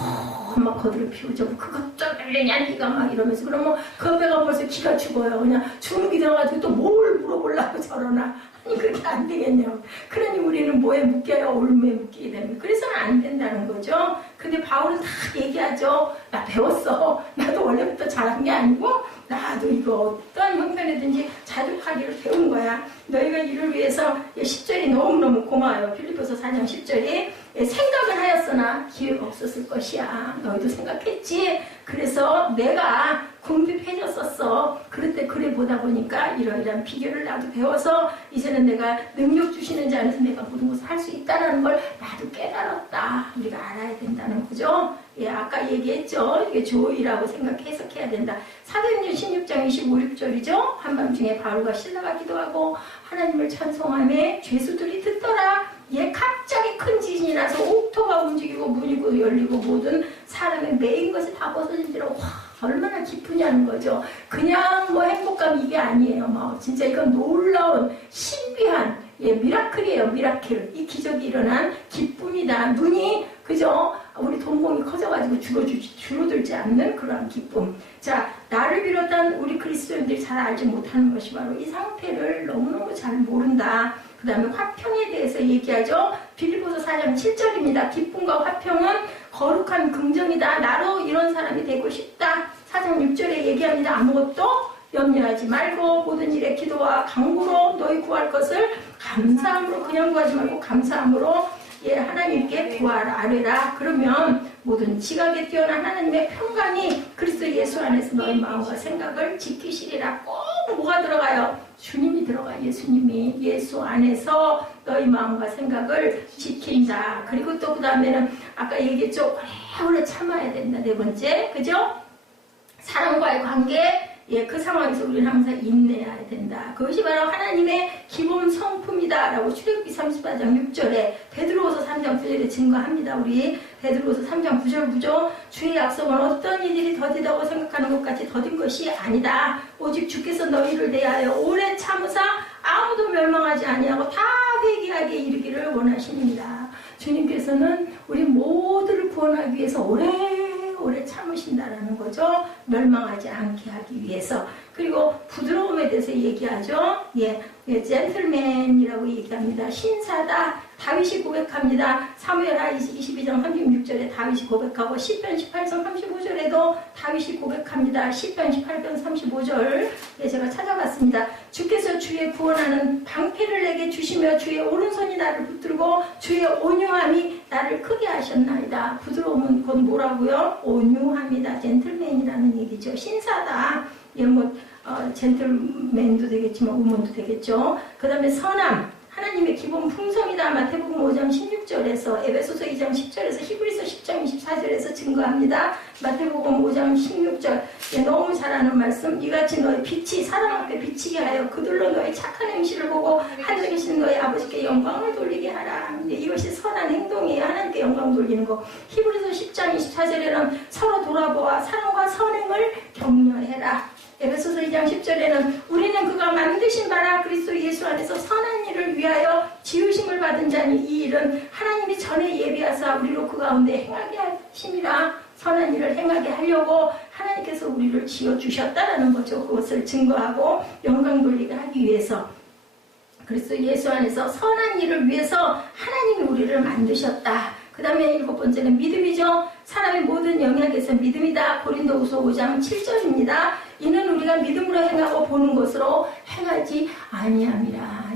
막 거들을 피우죠. 그것 좀 들리냐 니가 막 이러면서 그러면 그 앞에가 벌써 기가 죽어요. 그냥 주눅이 들어가지고 또 뭘 물어보려고 저러나. 아니 그렇게 안 되겠냐고. 그러니 우리는 뭐에 묶여야 올무에 묶이게 됩니다. 그래서는 안 된다는 거죠. 근데 바울은 다 얘기하죠. 나 배웠어. 나도 원래부터 잘한 게 아니고 나도 이거 어떤 형편이든지 자족하기를 배운 거야. 너희가 이를 위해서 10절이 너무너무 고마워요. 빌립보서 4장 10절이 생각을 하였으나 기회가 없었을 것이야. 너희도 생각했지. 그래서 내가 궁핍해졌었어. 그럴 때 그래 보다 보니까 이러이러한 비결을 나도 배워서 이제는 내가 능력 주시는 자 안에서 내가 모든 것을 할 수 있다는 걸 나도 깨달았다. 우리가 알아야 된다는 거죠. 예, 아까 얘기했죠. 이게 조이라고 해석해야 된다. 사도행전 16장 25, 6절이죠. 한밤중에 바울과 실라가 기도하고 하나님을 찬송하며 죄수들이 듣더라. 예, 갑자기 큰 지진이 나서 옥토가 움직이고 문이 열리고 모든 사람의 매인 것이 다 벗어진지라. 와, 얼마나 기쁘냐는 거죠. 그냥 뭐 행복감 이게 아니에요. 막 진짜 이건 놀라운 신비한 미라클이에요. 미라클. 이 기적이 일어난 기쁨이다. 눈이 그죠? 우리 동공이 커져가지고 줄어들지 않는 그러한 기쁨. 자, 나를 비롯한 우리 그리스도인들이 잘 알지 못하는 것이 바로 이 상태를 너무너무 잘 모른다. 그 다음에 화평에 대해서 얘기하죠. 빌립보서 4장 7절입니다. 기쁨과 화평은 거룩한 긍정이다. 나로 이런 사람이 되고 싶다. 4장 6절에 얘기합니다. 아무것도 염려하지 말고 모든 일에 기도와 간구로 너희 구할 것을 감사함으로 그냥 구하지 말고 감사함으로 하나님께 구하라 아뢰라. 그러면 모든 지각에 뛰어난 하나님의 평강이 그리스도 예수 안에서 너희 마음과 생각을 지키시리라. 꼭 뭐가 들어가요? 주님이 들어가. 예수님이 예수 안에서 너희 마음과 생각을 지킨다. 그리고 또 그 다음에는 아까 얘기했죠. 오래 참아야 된다. 네 번째, 그죠? 사람과의 관계. 그 상황에서 우리는 항상 인내해야 된다. 그것이 바로 하나님의 기본 성품이다 라고 출애굽기 34장 6절에 베드로후서 3장 9절에 증거합니다. 우리 베드로후서 3장 9절 보죠. 주의 약속은 어떤 이들이 더디다고 생각하는 것 같이 더딘 것이 아니다. 오직 주께서 너희를 대하여 오래 참으사 아무도 멸망하지 아니하고 다 회개하게 이르기를 원하시니라. 주님께서는 우리 모두를 구원하기 위해서 오래 참으신다라는 거죠. 멸망하지 않게 하기 위해서. 그리고 부드러움에 대해서 얘기하죠. 젠틀맨이라고 얘기합니다. 신사다. 다윗이 고백합니다. 사무엘하 22장 36절에 다윗이 고백하고 시편 18장 35절에도 다윗이 고백합니다. 시편 18편 35절 제가 찾아봤습니다. 주께서 주의 구원하는 방패를 내게 주시며 주의 오른손이 나를 붙들고 주의 온유함이 나를 크게 하셨나이다. 부드러움은 곧 뭐라고요? 온유함이다. 젠틀맨이라는 얘기죠. 신사다. 젠틀맨도 되겠지만 우먼도 되겠죠. 그 다음에 선함. 하나님의 기본 풍성이다. 마태복음 5장 16절에서 에베소서 2장 10절에서 히브리서 10장 24절에서 증거합니다. 마태복음 5장 16절 너무 잘 아는 말씀. 이같이 너희 빛이 사람 앞에 비치게 하여 그들로 너희 착한 행실을 보고 하늘에 계신 너희 아버지께 영광을 돌리게 하라. 이것이 선한 행동이에요. 하나님께 영광 돌리는 거. 히브리서 10장 24절에는 서로 돌아보아 사랑과 선행을 격려해라. 에베소서 2장 10절에는 우리는 그가 만드신 바라 그리스도 예수 안에서 선한 일을 위하여 지으심을 받은 자니 이 일은 하나님이 전에 예비하사 우리로 그 가운데 행하게 하심이라. 선한 일을 행하게 하려고 하나님께서 우리를 지어주셨다라는 거죠. 그것을 증거하고 영광 돌리게 하기 위해서. 그리스도 예수 안에서 선한 일을 위해서 하나님이 우리를 만드셨다. 그 다음에 7번째는 믿음이죠. 사람의 모든 영역에서 믿음이다. 고린도후서 5장 7절입니다. 이는 우리가 믿음으로 행하고 보는 것으로 행하지 아니함이라.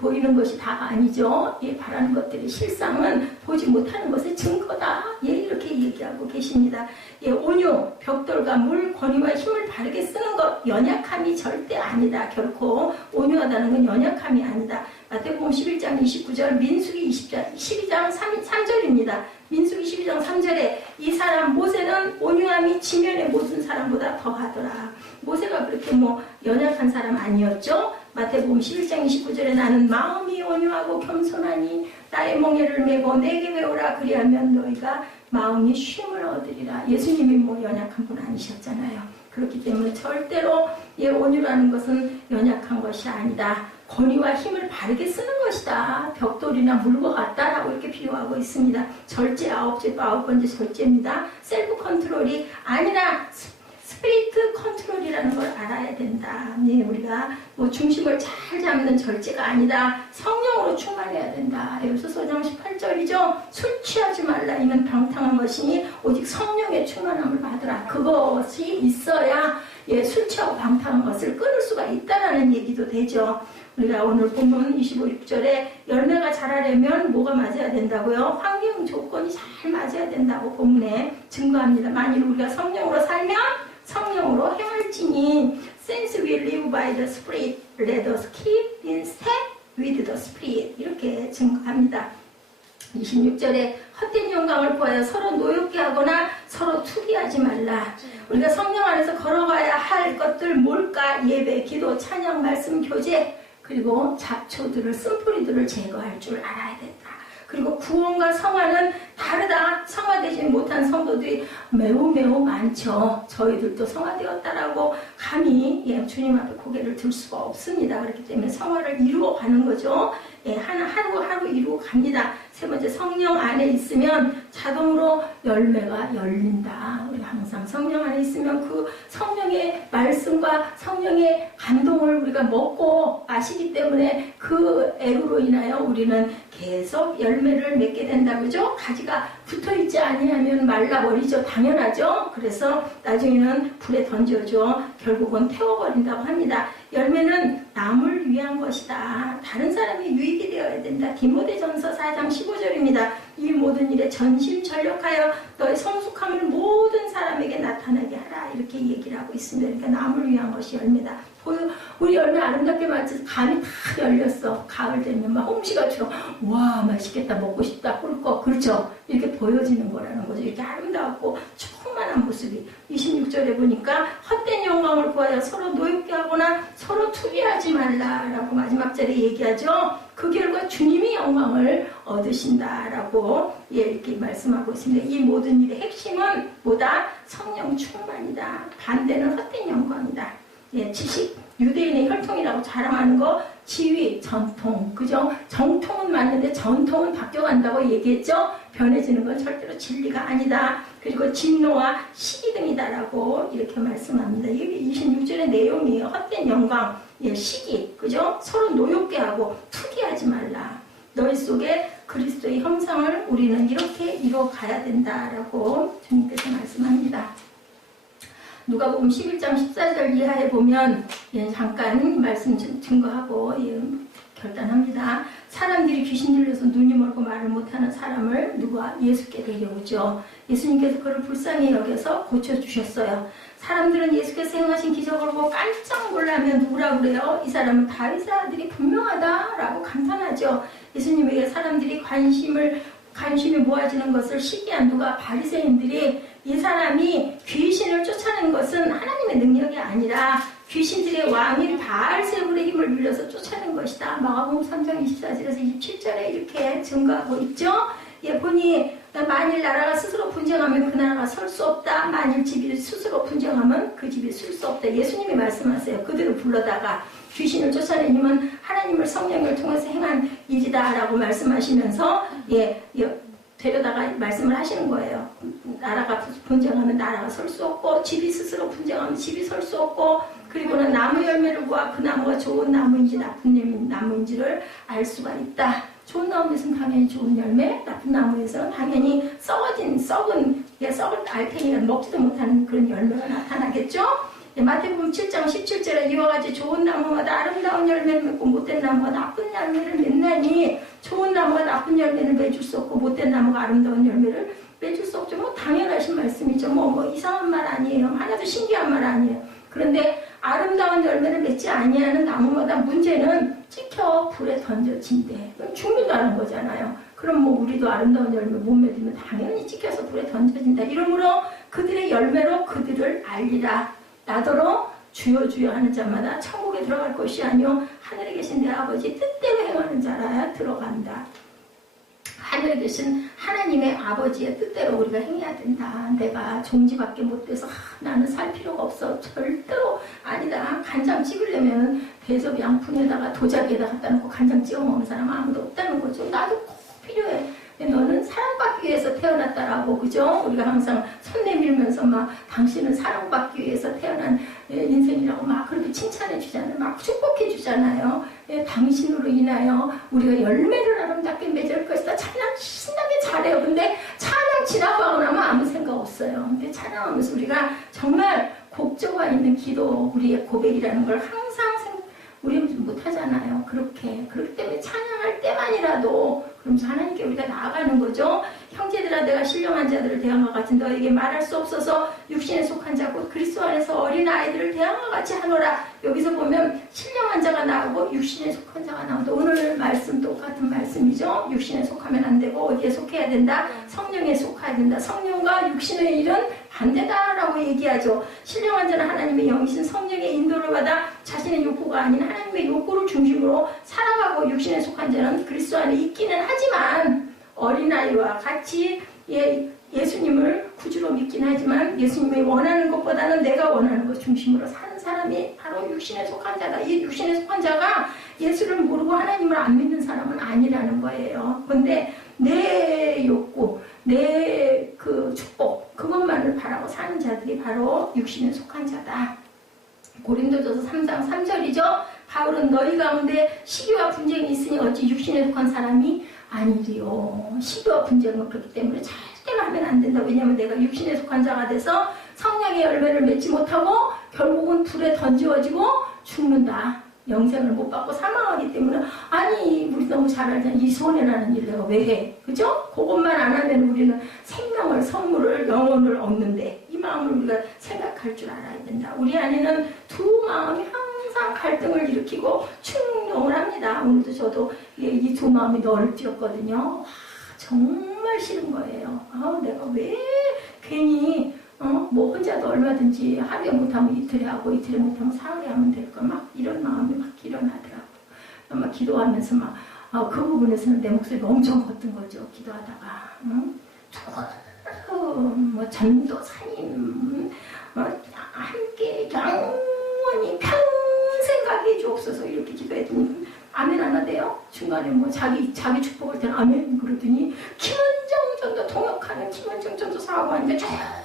보이는 것이 다가 아니죠. 바라는 것들이 실상은 보지 못하는 것의 증거다. 이렇게 얘기하고 계십니다. 온유, 벽돌과 물, 권위와 힘을 바르게 쓰는 것, 연약함이 절대 아니다. 결코 온유하다는 건 연약함이 아니다. 마태복음 11장 29절, 민수기 12장 3절입니다. 민수기 12장 3절에 이 사람 모세는 온유함이 지면의 모든 사람보다 더하더라. 모세가 그렇게 연약한 사람 아니었죠? 마태복음 11장 29절에 나는 마음이 온유하고 겸손하니 나의 멍에를 메고 내게 배우라. 그리하면 너희가 마음이 쉼을 얻으리라. 예수님이 연약한 분 아니셨잖아요. 그렇기 때문에 절대로 온유라는 것은 연약한 것이 아니다. 권위와 힘을 바르게 쓰는 것이다. 벽돌이나 물과 같다라고 이렇게 비유하고 있습니다. 절제 9번째 절제입니다. 셀프 컨트롤이 아니라 스피리트 컨트롤이라는 걸 알아야 된다. 우리가 중심을 잘 잡는 절제가 아니다. 성령으로 충만해야 된다. 에베소서 5장 18절이죠. 술 취하지 말라. 이는 방탕한 것이니 오직 성령의 충만함을 받으라. 그것이 있어야 술 취하고 방탕한 것을 끊을 수가 있다라는 얘기도 되죠. 우리가 오늘 본문 25, 6절에 열매가 자라려면 뭐가 맞아야 된다고요? 환경 조건이 잘 맞아야 된다고 본문에 증거합니다. 만일 우리가 성령으로 살면 성령으로 행할지니 since we live by the Spirit, let us keep in step with the Spirit. 이렇게 증거합니다. 26절에 헛된 영광을 구하여 서로 노엽게 하거나 서로 투기하지 말라. 우리가 성령 안에서 걸어가야 할 것들 뭘까? 예배, 기도, 찬양, 말씀, 교제, 그리고 잡초들을, 쓴뿌리들을 제거할 줄 알아야 된다. 그리고 구원과 성화는 다르다. 성화되지 못한 성도들이 매우 많죠. 저희들도 성화되었다라고 감히 주님 앞에 고개를 들 수가 없습니다. 그렇기 때문에 성화를 이루어 가는 거죠. 하루 이루어 갑니다. 세 번째, 성령 안에 있으면 자동으로 열매가 열린다. 우리가 항상 성령 안에 있으면 그 성령의 말씀과 성령의 감동을 우리가 먹고 마시기 때문에 그 애로 인하여 우리는 계속 열매를 맺게 된다. 그죠? 가지가 붙어있지 아니하면 말라버리죠. 당연하죠. 그래서 나중에는 불에 던져줘. 결국은 태워버린다고 합니다. 열매는 남을 위한 것이다. 다른 사람이 유익이 되어야 된다. 디모데전서 4장 15절입니다. 이 모든 일에 전심전력하여 너의 성숙함을 모든 사람에게 나타나게 하라. 이렇게 얘기를 하고 있습니다. 그러니까 남을 위한 것이 열매다. 우리 열매 아름답게 맞춰서 감이 다 열렸어. 가을 되면 막 홍시가처럼 와 맛있겠다, 먹고 싶다, 꿀꺽, 그렇죠? 이렇게 보여지는 거라는 거죠. 이렇게 아름답고 충만한 모습이 26절에 보니까 헛된 영광을 구하여 서로 노엽게 하거나 서로 투기하지 말라라고 마지막 절에 얘기하죠. 그 결과 주님이 영광을 얻으신다라고 이렇게 말씀하고 있습니다. 이 모든 일의 핵심은 뭐다? 성령 충만이다. 반대는 헛된 영광이다. 지식, 유대인의 혈통이라고 자랑하는 거, 지위, 전통, 그죠? 정통은 맞는데 전통은 바뀌어간다고 얘기했죠? 변해지는 건 절대로 진리가 아니다. 그리고 진노와 시기 등이다라고 이렇게 말씀합니다. 이게 26절의 내용이에요. 헛된 영광, 시기, 그죠? 서로 노엽게 하고 투기하지 말라. 너희 속에 그리스도의 형상을 우리는 이렇게 이뤄가야 된다라고 주님께서 말씀합니다. 누가복음 11장 14절 이하에 보면 잠깐 말씀 증거하고 결단합니다. 사람들이 귀신 들려서 눈이 멀고 말을 못하는 사람을 누가 예수께 데려오죠. 예수님께서 그를 불쌍히 여겨서 고쳐주셨어요. 사람들은 예수께서 행하신 기적을 보고 깜짝 놀라면 누구라 그래요? 이 사람은 다윗의 아들이 분명하다라고 감탄하죠. 예수님에게 사람들이 관심이 모아지는 것을 시기한 누가 바리새인들이 이 사람이 귀신을 쫓아낸 것은 하나님의 능력이 아니라 귀신들의 왕인 바알세불의 힘을 빌려서 쫓아낸 것이다. 마가복음 3장 24절에서 27절에 이렇게 증거하고 있죠. 보니 만일 나라가 스스로 분쟁하면 그 나라가 설 수 없다. 만일 집이 스스로 분쟁하면 그 집이 설 수 없다. 예수님이 말씀하세요. 그들을 불러다가 귀신을 쫓아낸 힘은 하나님을 성령을 통해서 행한 일이다 라고 말씀하시면서 데려다가 말씀을 하시는 거예요. 나라가 분쟁하면 나라가 설 수 없고, 집이 스스로 분쟁하면 집이 설 수 없고, 그리고는 나무 열매를 보아 그 나무가 좋은 나무인지 나쁜 나무인지를 알 수가 있다. 좋은 나무에서는 당연히 좋은 열매, 나쁜 나무에서는 당연히 썩은 알탱이가 먹지도 못하는 그런 열매가 나타나겠죠? 마태복음 7장 17절에 이와 같이 좋은 나무마다 아름다운 열매를 맺고 못된 나무가 나쁜 열매를 맺나니, 좋은 나무가 나쁜 열매를 맺을 수 없고 못된 나무가 아름다운 열매를 맺을 수 없죠. 뭐 당연하신 말씀이죠. 뭐 이상한 말 아니에요. 하나도 신기한 말 아니에요. 그런데 아름다운 열매를 맺지 아니하는 나무마다 문제는 찍혀 불에 던져진대. 죽는다는 거잖아요. 그럼 뭐 우리도 아름다운 열매 못 맺으면 당연히 찍혀서 불에 던져진다. 이러므로 그들의 열매로 그들을 알리라. 나더러 주여 주여 하는 자마다 천국에 들어갈 것이 아니요 하늘에 계신 내 아버지 뜻대로 행하는 자라야 들어간다. 하늘에 계신 하나님의 아버지의 뜻대로 우리가 행해야 된다. 내가 종지밖에 못 돼서 나는 살 필요가 없어. 절대로 아니다. 간장 찍으려면 대접 양푼에다가 도자기에다 갖다 놓고 간장 찍어 먹는 사람 아무도 없다는 거죠. 나도 꼭 필요해. 너는 사랑받기 위해서 태어났다라고, 그죠? 우리가 항상 손 내밀면서 막 당신은 사랑받기 위해서 태어난 인생이라고 막 그렇게 칭찬해 주잖아요. 막 축복해 주잖아요. 당신으로 인하여 우리가 열매를 아름답게 맺을 것이다. 찬양 신나게 잘해요. 근데 찬양 지나가고 나면 아무 생각 없어요. 근데 찬양하면서 우리가 정말 곡조가 있는 기도, 우리의 고백이라는 걸 항상 우리는 못하잖아요. 그렇기 때문에 찬양할 때만이라도 그러면서 하나님께 우리가 나아가는 거죠. 형제들아, 내가 신령한 자들을 대함과 같이 너에게 말할 수 없어서 육신에 속한 자고 그리스도 안에서 어린 아이들을 대함과 같이 하노라. 여기서 보면 신령한 자가 나오고 육신에 속한 자가 나온다. 오늘 말씀 똑같은 말씀이죠. 육신에 속하면 안 되고 어디에 속해야 된다? 성령에 속해야 된다. 성령과 육신의 일은 반대다라고 얘기하죠. 신령한 자는 하나님의 영이신 성령의 인도를 받아 자신의 욕구가 아닌 하나님의 욕구를 중심으로 살아가고, 육신에 속한 자는 그리스도 안에 있기는 하지만 어린아이와 같이 예수님을 구주로 믿긴 하지만 예수님이 원하는 것보다는 내가 원하는 것 중심으로 사는 사람이 바로 육신에 속한 자다. 이 육신에 속한 자가 예수를 모르고 하나님을 안 믿는 사람은 아니라는 거예요. 그런데 내 욕구, 내 그 축복, 그것만을 바라고 사는 자들이 바로 육신에 속한 자다. 고린도전서 3장 3절이죠. 바울은 너희 가운데 시기와 분쟁이 있으니 어찌 육신에 속한 사람이 아니리요. 시기와 분쟁은 그렇기 때문에 절대로 하면 안 된다. 왜냐하면 내가 육신에 속한 자가 돼서 성령의 열매를 맺지 못하고 결국은 불에 던지어지고 죽는다. 영생을 못 받고 사망하기 때문에, 아니 우리 너무 잘 알잖아. 이 손해라는 일 내가 왜 해? 그죠? 그것만 안 하면 우리는 생명을, 선물을, 영혼을 얻는데 이 마음을 우리가 생각할 줄 알아야 된다. 우리 안에는 두 마음이 항상 갈등을 일으키고 충동을 합니다. 오늘도 저도 이 두 마음이 너를 띄었거든요. 와, 정말 싫은 거예요. 내가 왜 괜히 뭐 혼자도 얼마든지 하루에 못하면 이틀에 하고 이틀에 못하면 사흘에 하면 될까, 막 이런 마음이 막 일어나더라고요. 막 기도하면서 막 그 부분에서는 내 목소리가 엄청 컸던 거죠. 기도하다가 뭐 전도사님 함께 영원히 평생 가게 해주옵소서 이렇게 기도했더니 아멘 안 하대요. 중간에 뭐 자기 축복할 때는 아멘 그러더니 김원정 전도 통역하는 김원정 전도사하고 하니까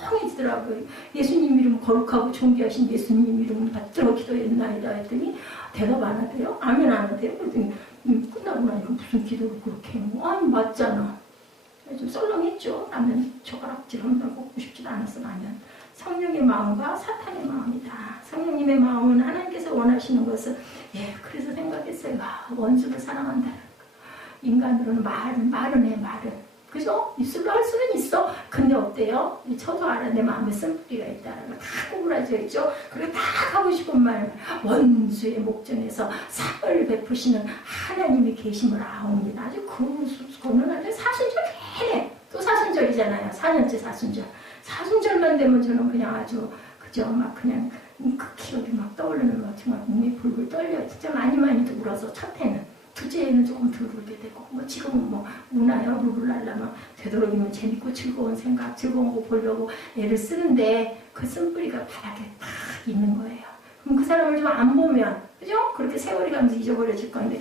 조용해지더라고요. 예수님 이름 거룩하고 존귀하신 예수님 이름 받들어 기도했나이다 했더니 대답 안 하대요. 아멘 안 하대요. 그랬더니 끝나고 나니까 무슨 기도를 그렇게 해. 아니 맞잖아. 좀 썰렁했죠. 라면 젓가락질 한번 먹고 싶지도 않았어. 라면 성령의 마음과 사탄의 마음이다. 성령님의 마음은 하나님께서 원하시는 것을 그래서 생각했어요. 원수를 사랑한다. 인간으로는 말은 해. 그죠? 입술로 할 수는 있어. 근데 어때요? 저도 알아. 내 마음에 쓴뿌리가 있다는 걸 다 구부러져 있죠. 그리고 다 하고 싶은 말, 원수의 목전에서 상을 베푸시는 하나님이 계심을 아옵니다. 아주 그거는 아주 사순절해. 또 사순절이잖아요. 4년째 사순절. 사순절만 되면 저는 그냥 아주 그죠? 막 그냥 그 기억이 막 떠오르는 막 정말 몸이 불불 떨려요. 진짜 많이도 울어서 첫 해는. 둘째에는 조금 덜 울게 되고, 뭐 지금은 뭐 우나요, 룰랄라 막 되도록이면 재밌고 즐거운 생각, 즐거운 거 보려고 애를 쓰는데 그 쓴뿌리가 바닥에 딱 있는 거예요. 그럼 그 사람을 좀 안 보면, 그죠? 그렇게 세월이 가면서 잊어버려질 건데,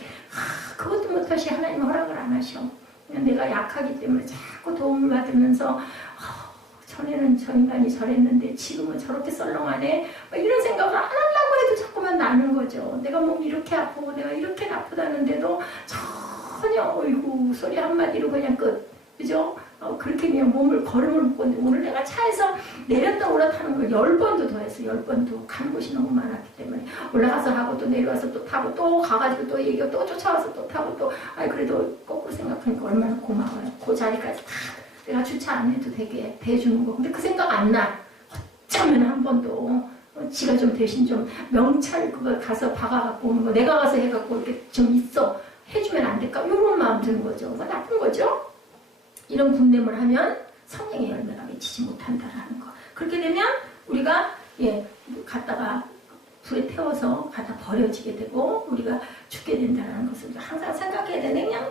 그것도 못하시 하나님 허락을 안 하셔. 내가 약하기 때문에 자꾸 도움을 받으면서 전에는 저 인간이 저랬는데 지금은 저렇게 썰렁하네 이런 생각을 안 하려고 해도 자꾸만 나는 거죠. 내가 몸이 이렇게 아프고 내가 이렇게 나쁘다는데도 전혀 어이구 소리 한마디로 그냥 끝. 그죠? 그렇게 그냥 몸을 걸음을 묶었는데 오늘 내가 차에서 내렸다 올라타는 걸 10번도 더 했어. 10번도 간 곳이 너무 많았기 때문에 올라가서 하고 또 내려와서 또 타고 또 가가지고 또 얘기하고 또 쫓아와서 또 타고 또 그래도 거꾸로 생각하니까 얼마나 고마워요. 그 자리까지 다 내가 주차 안 해도 되게 대해주는 거. 근데 그 생각 안 나. 어쩌면 한 번도 지가 좀 대신 좀 명찰 그거 가서 박아갖고 오는 거 내가 가서 해갖고 이렇게 좀 있어 해주면 안 될까? 이런 마음 드는 거죠. 그거 나쁜 거죠. 이런 군림을 하면 성령의 열매가 맺히지 못한다라는 거. 그렇게 되면 우리가 갖다가 불에 태워서 갖다 버려지게 되고 우리가 죽게 된다는 것을 항상 생각해야 되는 그냥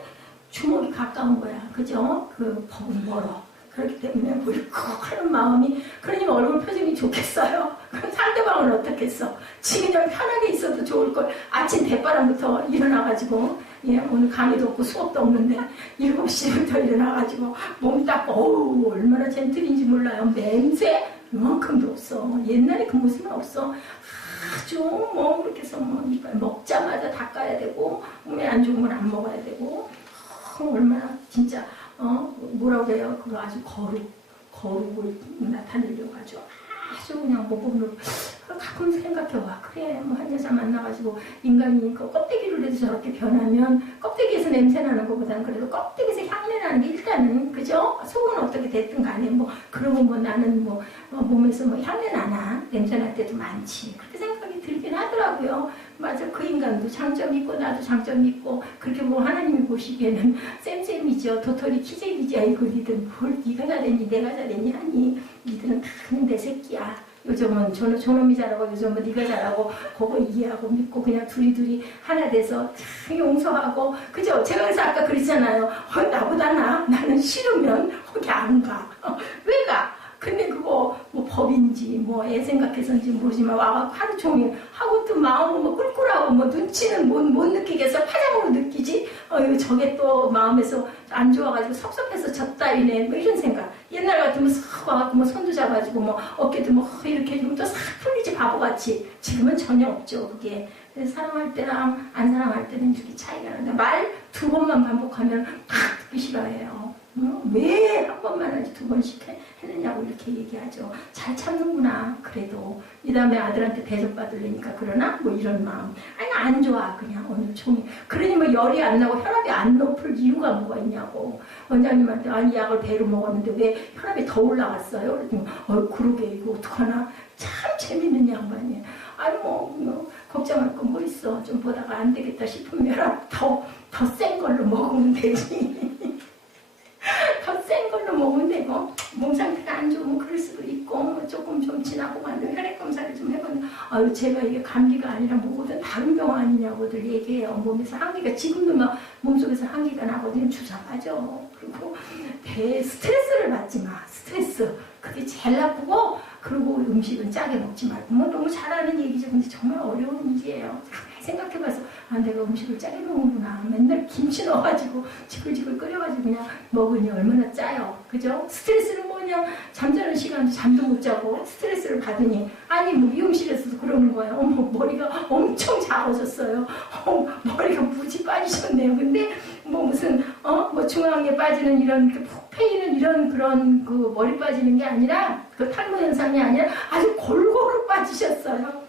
주먹이 가까운 거야. 그죠? 그 법은 멀어. 그렇기 때문에 울컥하는 마음이 그러니까 얼굴 표정이 좋겠어요. 그럼 상대방은 어떻겠어? 지금 그냥 편하게 있어도 좋을 걸. 아침 대바람부터 일어나가지고 오늘 강의도 없고 수업도 없는데 7시부터 일어나가지고 몸 닦고 어우 얼마나 젠틀인지 몰라요. 냄새 이만큼도 없어. 옛날에 그 모습은 없어. 아주 뭐 그렇게 해서 이빨 먹자마자 닦아야 되고 몸에 안 좋은 건 안 먹어야 되고 얼마나 진짜 뭐라고 해요? 그거 아주 거룩을 나타내려고 아주 그냥 모범으로 가끔 생각해봐. 그래 뭐 한 여자 만나가지고 인간이니까 껍데기로 해도 저렇게 변하면 껍데기에서 냄새 나는 것보다는 그래도 껍데기에서 향내 나는 게 일단은 그죠? 속은 어떻게 됐든 간에 뭐 그러고 뭐 나는 뭐 몸에서 뭐 향내 나나 냄새 날 때도 많지. 그렇게 생각이 들긴 하더라고요. 맞아. 그 인간도 장점이 있고 나도 장점이 있고 그렇게 뭐 하나님이 보시기에는 쌤쌤이죠. 도토리 키재기지. 아이고 니들 뭘 네가 잘했니 내가 잘했니 하니 니들은 다 그냥 내 새끼야. 요즘은 저놈이 잘하고 요즘은 네가 잘하고 그거 이해하고 믿고 그냥 둘이 하나 돼서 참 용서하고 그죠? 제가 그래서 아까 그랬잖아요. 나보다 나는 싫으면 거기 안 가. 왜 가? 근데 그거 뭐 법인지 뭐 애 생각해서인지 모르지만 와갖고 하루 종일 하고 또 마음은 뭐 꿀꿀하고 뭐 눈치는 못 느끼겠어. 파장으로 느끼지. 저게 또 마음에서 안 좋아가지고 섭섭해서 졌다이네 뭐 이런 생각. 옛날 같으면 싹 와갖고 뭐 손도 잡아주고 뭐 어깨도 뭐 이렇게 해주면 또 싹 풀리지 바보같이. 지금은 전혀 없죠 그게. 그래서 사랑할 때랑 안 사랑할 때는 이렇게 차이가 나는데 말 2번만 반복하면 다 듣기 싫어해요. 왜 한 번만 하지 2번씩 했느냐고 이렇게 얘기하죠. 잘 참는구나. 그래도 이 다음에 아들한테 대접받으려니까 그러나 뭐 이런 마음. 아니 안 좋아 그냥 오늘 종일. 그러니 뭐 열이 안 나고 혈압이 안 높을 이유가 뭐가 있냐고. 원장님한테 아니 약을 배로 먹었는데 왜 혈압이 더 올라갔어요? 그랬더니 그러게 이거 어떡하나. 참 재밌는 양반이에요. 아니 뭐 걱정할 거 뭐 있어. 좀 보다가 안 되겠다 싶으면 혈압 더 센 걸로 먹으면 되지. 더 센 걸로 먹으면 되고 몸 상태가 안 좋으면 그럴 수도 있고 뭐 조금 좀 지나고 만든 혈액 검사를 좀 해봤는데 제가 이게 감기가 아니라 뭐든 다른 병 아니냐고들 얘기해요. 몸에서 한기가 지금도 막 몸속에서 한기가 나거든요. 주사 맞아. 그리고 스트레스를 받지 마. 스트레스 그게 제일 나쁘고 그리고 음식은 짜게 먹지 말고 뭐 너무 잘하는 얘기죠. 근데 정말 어려운 문제예요. 생각해봐서 내가 음식을 짜게 먹는구나. 맨날 김치 넣어가지고 지글지글 끓여가지고 그냥 먹으니 얼마나 짜요. 그죠? 스트레스는 뭐 그냥 잠자는 시간도 잠도 못 자고 스트레스를 받으니 아니 뭐 미용실에서도 그러는 거예요. 어머 머리가 엄청 작아졌어요. 머리가 무지 빠지셨네요. 근데 뭐 무슨 뭐 중앙에 빠지는 이런 푹 패이는 이런 그런 그 머리 빠지는 게 아니라 그 탈모 현상이 아니라 아주 골고루 빠지셨어요.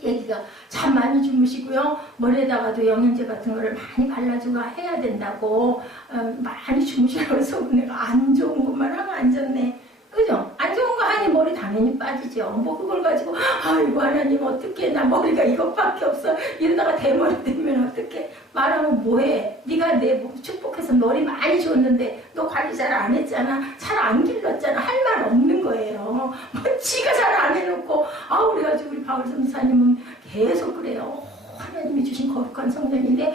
얘기가 잠 많이 주무시고요. 머리에다가도 영양제 같은 거를 많이 발라주고 해야 된다고 많이 주무시라고 해서 내가 안 좋은 것만 하면 안 좋네. 그죠? 안 좋은 거 하니 머리 당연히 빠지죠. 뭐 그걸 가지고 아이고 하나님 어떡해 나 머리가 이것밖에 없어 이러다가 대머리 되면 어떡해. 말하면 뭐해. 네가 내 축복해서 머리 많이 줬는데 너 관리 잘 안 했잖아. 잘 안 길렀잖아. 할 말 없는 거예요. 뭐 지가 잘 안 해놓고 그래가지고 우리 바울 선사님은 계속 그래요. 하나님이 주신 거룩한 성전인데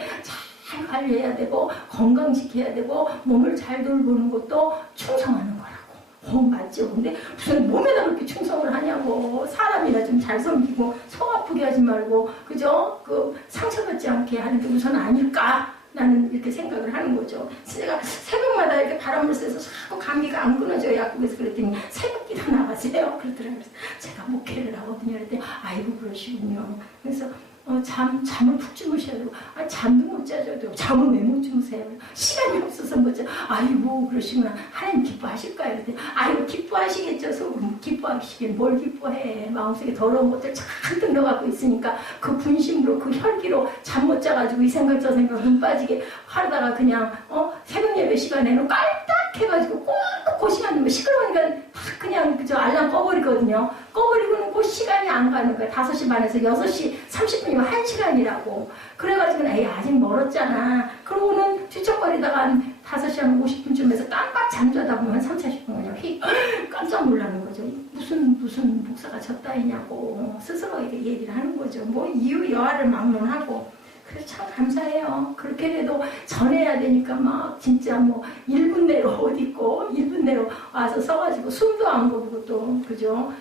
잘 관리해야 되고 건강시켜야 되고 몸을 잘 돌보는 것도 충성하는 거라고. 맞죠. 근데 무슨 몸에다 그렇게 충성을 하냐고. 사람이나 좀 잘 섬기고 속 아프게 하지 말고 그죠? 그 상처받지 않게 하는 게 우선 아닐까. 나는 이렇게 생각을 하는 거죠. 제가 새벽마다 이렇게 바람을 쐬서 자꾸 감기가 안 끊어져요. 약국에서 그랬더니 새벽기도 나가세요. 그러더라고요. 그래서 제가 목회를 하거든요. 그랬더니 아이고 그러시군요. 그래서 잠을 푹 주무셔야 되고, 잠도 못 자죠. 잠을 왜 못 주무세요? 시간이 없어서 못 자. 아이고, 그러시구나. 하나님 기뻐하실까요? 그랬더니, 아이고, 기뻐하시겠죠. 속으로 기뻐하시긴 뭘 기뻐해. 마음속에 더러운 것들 잔뜩 넣어갖고 있으니까 그 분심으로, 그 혈기로 잠 못 자가지고 이 생각 저 생각 눈 빠지게 하다가 그냥, 새벽 예배 시간에는 깔딱 해가지고 꼭 그 시간 시끄러우니까 그냥 그저 알람 꺼버리거든요. 꺼버리고는 그 시간이 안 가는 거야. 5시 반에서 6시 30분이면 1시간이라고. 그래가지고 에이 아직 멀었잖아. 그러고는 뒤척거리다가 한 5시 한 50분쯤에서 깜빡 잠자다 보면 3, 40분 그냥 깜짝 놀라는 거죠. 무슨 목사가 저 따위냐고 스스로에게 얘기를 하는 거죠. 뭐 이유 여하를 막론하고. 그래서 참 감사해요. 그렇게 해도 전해야 되니까 막 진짜 뭐 1분 내로 옷 입고 1분 내로 와서 서가지고 숨도 안 고르고 또 그죠?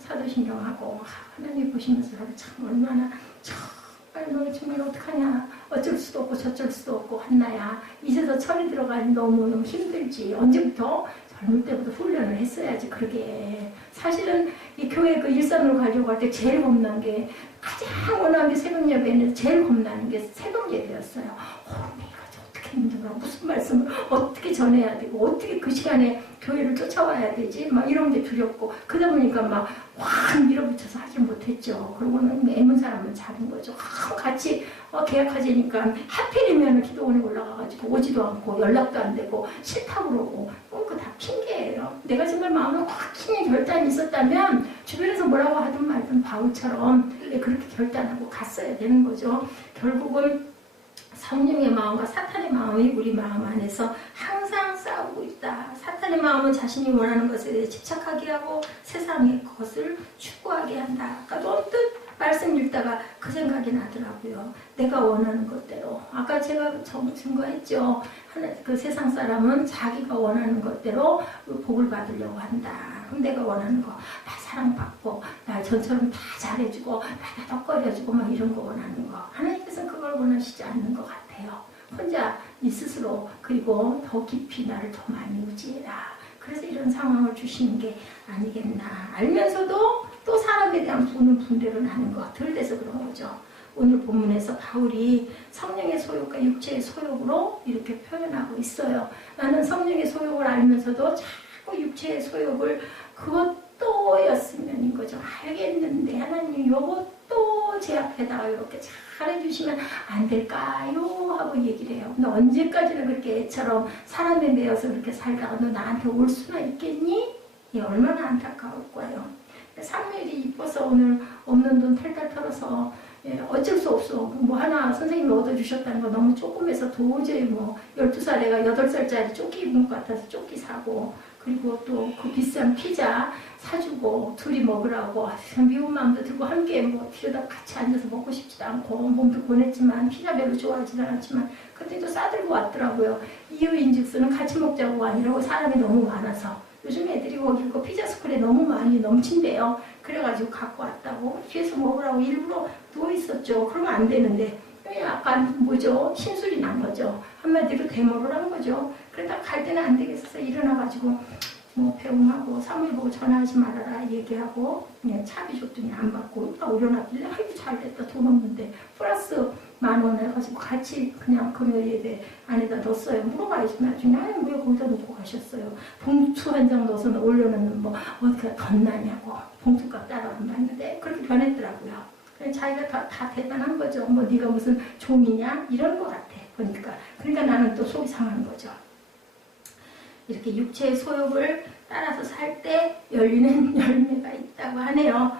사도신경하고 하나님 보시면서 참 얼마나 정말 너 정말 어떡하냐. 어쩔 수도 없고 저쩔 수도 없고 한나야. 이제서 철이 들어가니 너무너무 힘들지. 언제부터? 젊을 때부터 훈련을 했어야지. 그러게 사실은 이 교회 그 일산으로 가려고 할 때 제일 겁난 게 가장 원하는 게 새벽 예배는 제일 겁나는 게 새벽 예배였어요. 내가 어떻게 힘들어. 무슨 말씀을 어떻게 전해야 되고 어떻게 그 시간에 교회를 쫓아와야 되지? 막 이런 게 두렵고 그러다 보니까 막 확 밀어붙여서 하지 못했죠. 그러고는 애문 사람은 잡은 거죠. 같이 계약하자니까 하필이면 기도원에 올라가가지고 오지도 않고 연락도 안 되고 싫다고 그러고 그거 다 핑계예요. 내가 정말 마음에 확 킹의 결단이 있었다면 주변에서 뭐라고 하든 말든 바울처럼 그렇게 결단하고 갔어야 되는 거죠. 결국은 성령의 마음과 사탄의 마음이 우리 마음 안에서 항상 싸우고 있다. 사탄의 마음은 자신이 원하는 것에 대해 집착하게 하고 세상의 것을 추구하게 한다. 아까도 언뜻 말씀 읽다가 그 생각이 나더라고요. 내가 원하는 것대로. 아까 제가 증거했죠. 그 세상 사람은 자기가 원하는 것대로 복을 받으려고 한다. 그럼 내가 원하는 거, 나 사랑받고, 나 전처럼 다 잘해주고, 나 덕거려주고, 막 이런 거 원하는 거. 하나님께서는 그걸 원하시지 않는 것 같아요. 혼자 네 스스로, 그리고 더 깊이 나를 더 많이 의지해라. 그래서 이런 상황을 주시는 게 아니겠나. 알면서도 또 사람에 대한 분별은 하는 거. 덜 돼서 그런 거죠. 오늘 본문에서 바울이 성령의 소욕과 육체의 소욕으로 이렇게 표현하고 있어요. 나는 성령의 소욕을 알면서도 자꾸 육체의 소욕을 그것도였으면인 거죠. 알겠는데 하나님 이것도 제 앞에다가 이렇게 잘해주시면 안 될까요? 하고 얘기를 해요. 너 언제까지나 그렇게 애처럼 사람에 매여서 그렇게 살다가 너 나한테 올 수나 있겠니? 얼마나 안타까울 거예요. 사무엘이 이뻐서 오늘 없는 돈 탈탈 털어서 어쩔 수 없어. 뭐 하나 선생님이 얻어주셨다는 거 너무 조금해서 도저히 뭐 12살 애가 8살짜리 조끼 입은 것 같아서 조끼 사고 그리고 또 그 비싼 피자 사주고 둘이 먹으라고 미운 마음도 들고 함께 뭐 뒤에다 같이 앉아서 먹고 싶지도 않고 몸도 보냈지만 피자 별로 좋아하지도 않았지만 그때도 싸들고 왔더라고요. 이유인즉서는 같이 먹자고 아니라고 사람이 너무 많아서 요즘 애들이 거기 그 피자 스쿨에 너무 많이 넘친대요. 그래가지고 갖고 왔다고 뒤에서 먹으라고 일부러 누워있었죠. 그러면 안 되는데 약간 뭐죠? 신술이 난 거죠. 한마디로 데모를 한 거죠. 그러다 갈 때는 안 되겠어서 일어나가지고 뭐 배웅하고 사무엘 보고 전화하지 말아라 얘기하고 차비 줬더니 안 받고 올려놨길래 아이고 잘됐다 돈 없는데 플러스 10,000원 해가지고 같이 그냥 금요일에 안에다 넣었어요. 물어봐야지 나중에 아니 왜 거기다 놓고 가셨어요. 봉투 한 장 넣어서 올려놓는 뭐 어디가 덧나냐고 봉투값 따로 안 받는데 그렇게 변했더라고요. 자기가 다 대단한 거죠. 뭐 네가 무슨 종이냐 이런 거 같아 보니까. 그러니까 나는 또 속이 상하는 거죠. 이렇게 육체의 소욕을 따라서 살 때 열리는 열매가 있다고 하네요.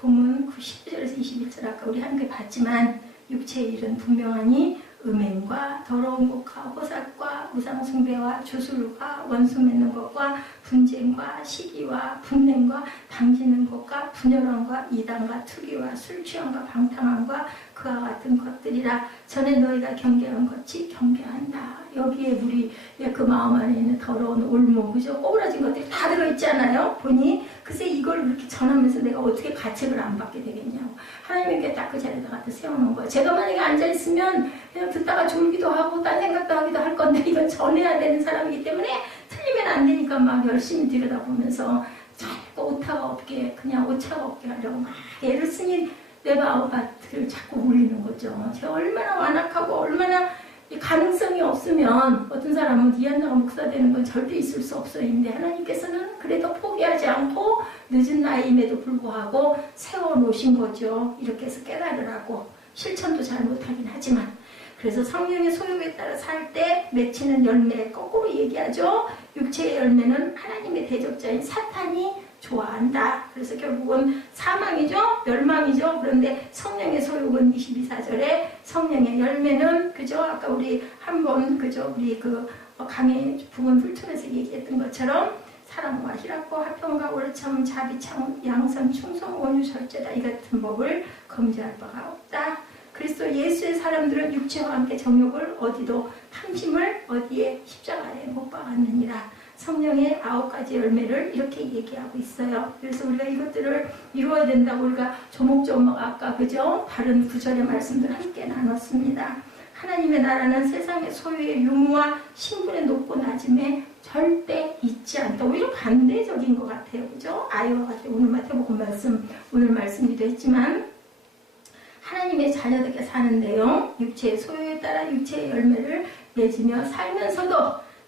본문 19절에서 21절 아까 우리 함께 봤지만 육체의 일은 분명하니 음행과 더러운 것과 호삭과 우상숭배와 주술과 원수 맺는 것과 분쟁과 시기와 분냄과 당지는 것과 분열함과 이단과 투기와 술취함과 방탕함과 그와 같은 것들이라 전에 너희가 경계한 것이 경계한다. 여기에 우리 그 마음 안에 있는 더러운 올무, 그죠? 꼬부라진 것들이 다 들어있잖아요. 보니 글쎄 이걸 그렇게 전하면서 내가 어떻게 가책을 안 받게 되겠냐고. 하나님께 딱 그 자리에다 갖다 세워놓은 거예요. 제가 만약에 앉아있으면 그냥 듣다가 졸기도 하고 딴 생각도 하기도 할 건데 이건 전해야 되는 사람이기 때문에 틀리면 안 되니까 막 열심히 들여다보면서 자꾸 오타가 없게 그냥 오차가 없게 하려고 막 애를 쓰니 네바오바트를 자꾸 올리는 거죠. 제가 얼마나 완악하고 얼마나 가능성이 없으면 어떤 사람은 이한나가 목사 되는 건 절대 있을 수 없어요. 근데 하나님께서는 그래도 포기하지 않고 늦은 나이임에도 불구하고 세워놓으신 거죠. 이렇게 해서 깨달으라고. 실천도 잘 못하긴 하지만. 그래서 성령의 소욕에 따라 살 때 맺히는 열매, 거꾸로 얘기하죠. 육체의 열매는 하나님의 대적자인 사탄이 좋아한다. 그래서 결국은 사망이죠. 멸망이죠. 그런데 성령의 소욕은 22사절에 성령의 열매는 그죠. 아까 우리 한번 그죠. 우리 그 강의 부분 훑으면서 얘기했던 것처럼 사랑과 희락과 화평과 옳참 자비참 양선 충성 온유 절제다. 이 같은 법을 금지할 바가 없다. 그리스도 예수의 사람들은 육체와 함께 정욕을 어디도 탐심을 어디에 십자가에 못 박았느니라. 성령의 9가지 열매를 이렇게 얘기하고 있어요. 그래서 우리가 이것들을 이루어야 된다고 우리가 조목조목 아까 그죠? 다른 구절의 말씀들 함께 나눴습니다. 하나님의 나라는 세상의 소유의 유무와 신분의 높고 낮음에 절대 있지 않다. 오히려 반대적인 것 같아요. 그죠? 아이와 같아요. 오늘 마태복음 말씀, 오늘 말씀이기도 했지만 하나님의 자녀들께 사는데요. 육체의 소유에 따라 육체의 열매를 맺으며 살면서도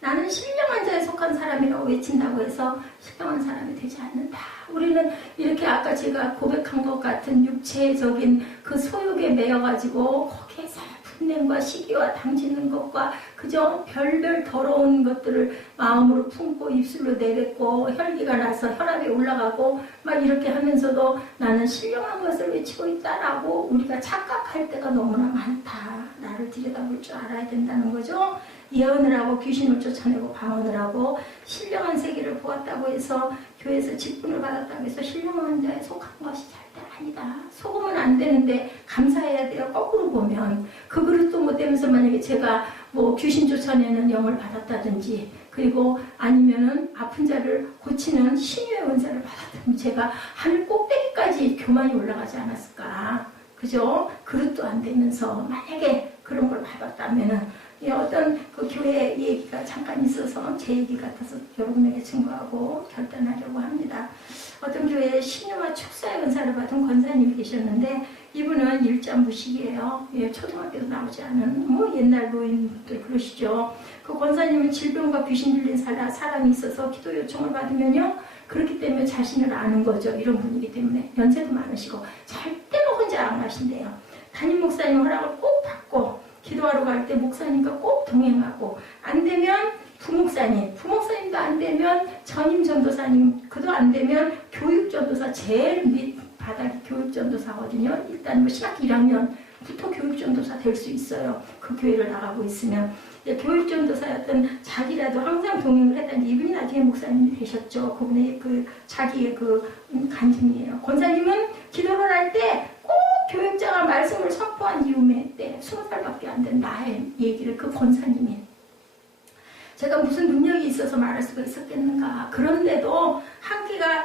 나는 신령한 자에 속한 사람이라고 외친다고 해서 신령한 사람이 되지 않는다. 우리는 이렇게 아까 제가 고백한 것 같은 육체적인 그 소욕에 매여가지고 거기에서 분냄과 시기와 당지는 것과 그저 별별 더러운 것들을 마음으로 품고 입술로 내뱉고 혈기가 나서 혈압이 올라가고 막 이렇게 하면서도 나는 신령한 것을 외치고 있다라고 우리가 착각할 때가 너무나 많다. 나를 들여다볼 줄 알아야 된다는 거죠. 예언을 하고 귀신을 쫓아내고 방언을 하고 신령한 세계를 보았다고 해서 교회에서 직분을 받았다고 해서 신령한 자에 속한 것이 절대 아니다. 속으면 안 되는데 감사해야 돼요. 거꾸로 보면 그 그릇도 못 되면서 만약에 제가 뭐 귀신 쫓아내는 영을 받았다든지 그리고 아니면은 아픈 자를 고치는 신유의 은사를 받았다면 제가 하늘 꼭대기까지 교만이 올라가지 않았을까. 그죠? 그릇도 안 되면서 만약에 그런 걸 받았다면은 어떤 그 교회 얘기가 잠깐 있어서 제 얘기 같아서 여러분에게 증거하고 결단하려고 합니다. 어떤 교회에 신유와 축사의 은사를 받은 권사님이 계셨는데 이분은 일자무식이에요. 예, 초등학교도 나오지 않은 뭐 옛날 노인들 그러시죠. 그 권사님은 질병과 귀신 들린 사람이 있어서 기도 요청을 받으면요. 그렇기 때문에 자신을 아는 거죠. 이런 분이기 때문에 연세도 많으시고 절대로 혼자 안 가신대요. 담임 목사님 허락을 꼭 받고 기도하러 갈 때 목사님과 꼭 동행하고 안 되면 부목사님도 안 되면 전임 전도사님 그도 안 되면 교육전도사 제일 밑 바닥이 교육전도사거든요. 일단 뭐 신학기 1학년부터 교육전도사 될 수 있어요. 그 교회를 나가고 있으면 교육전도사였던 자기라도 항상 동행을 했다니 이분이 나중에 목사님이 되셨죠. 그분의 그 자기의 그 간증이에요. 권사님은 기도를 할 때 꼭 교육자가 말씀을 선포한 이후에 때 20살밖에 안 된 나의 얘기를 그 권사님이 제가 무슨 능력이 있어서 말할 수가 있었겠는가. 그런데도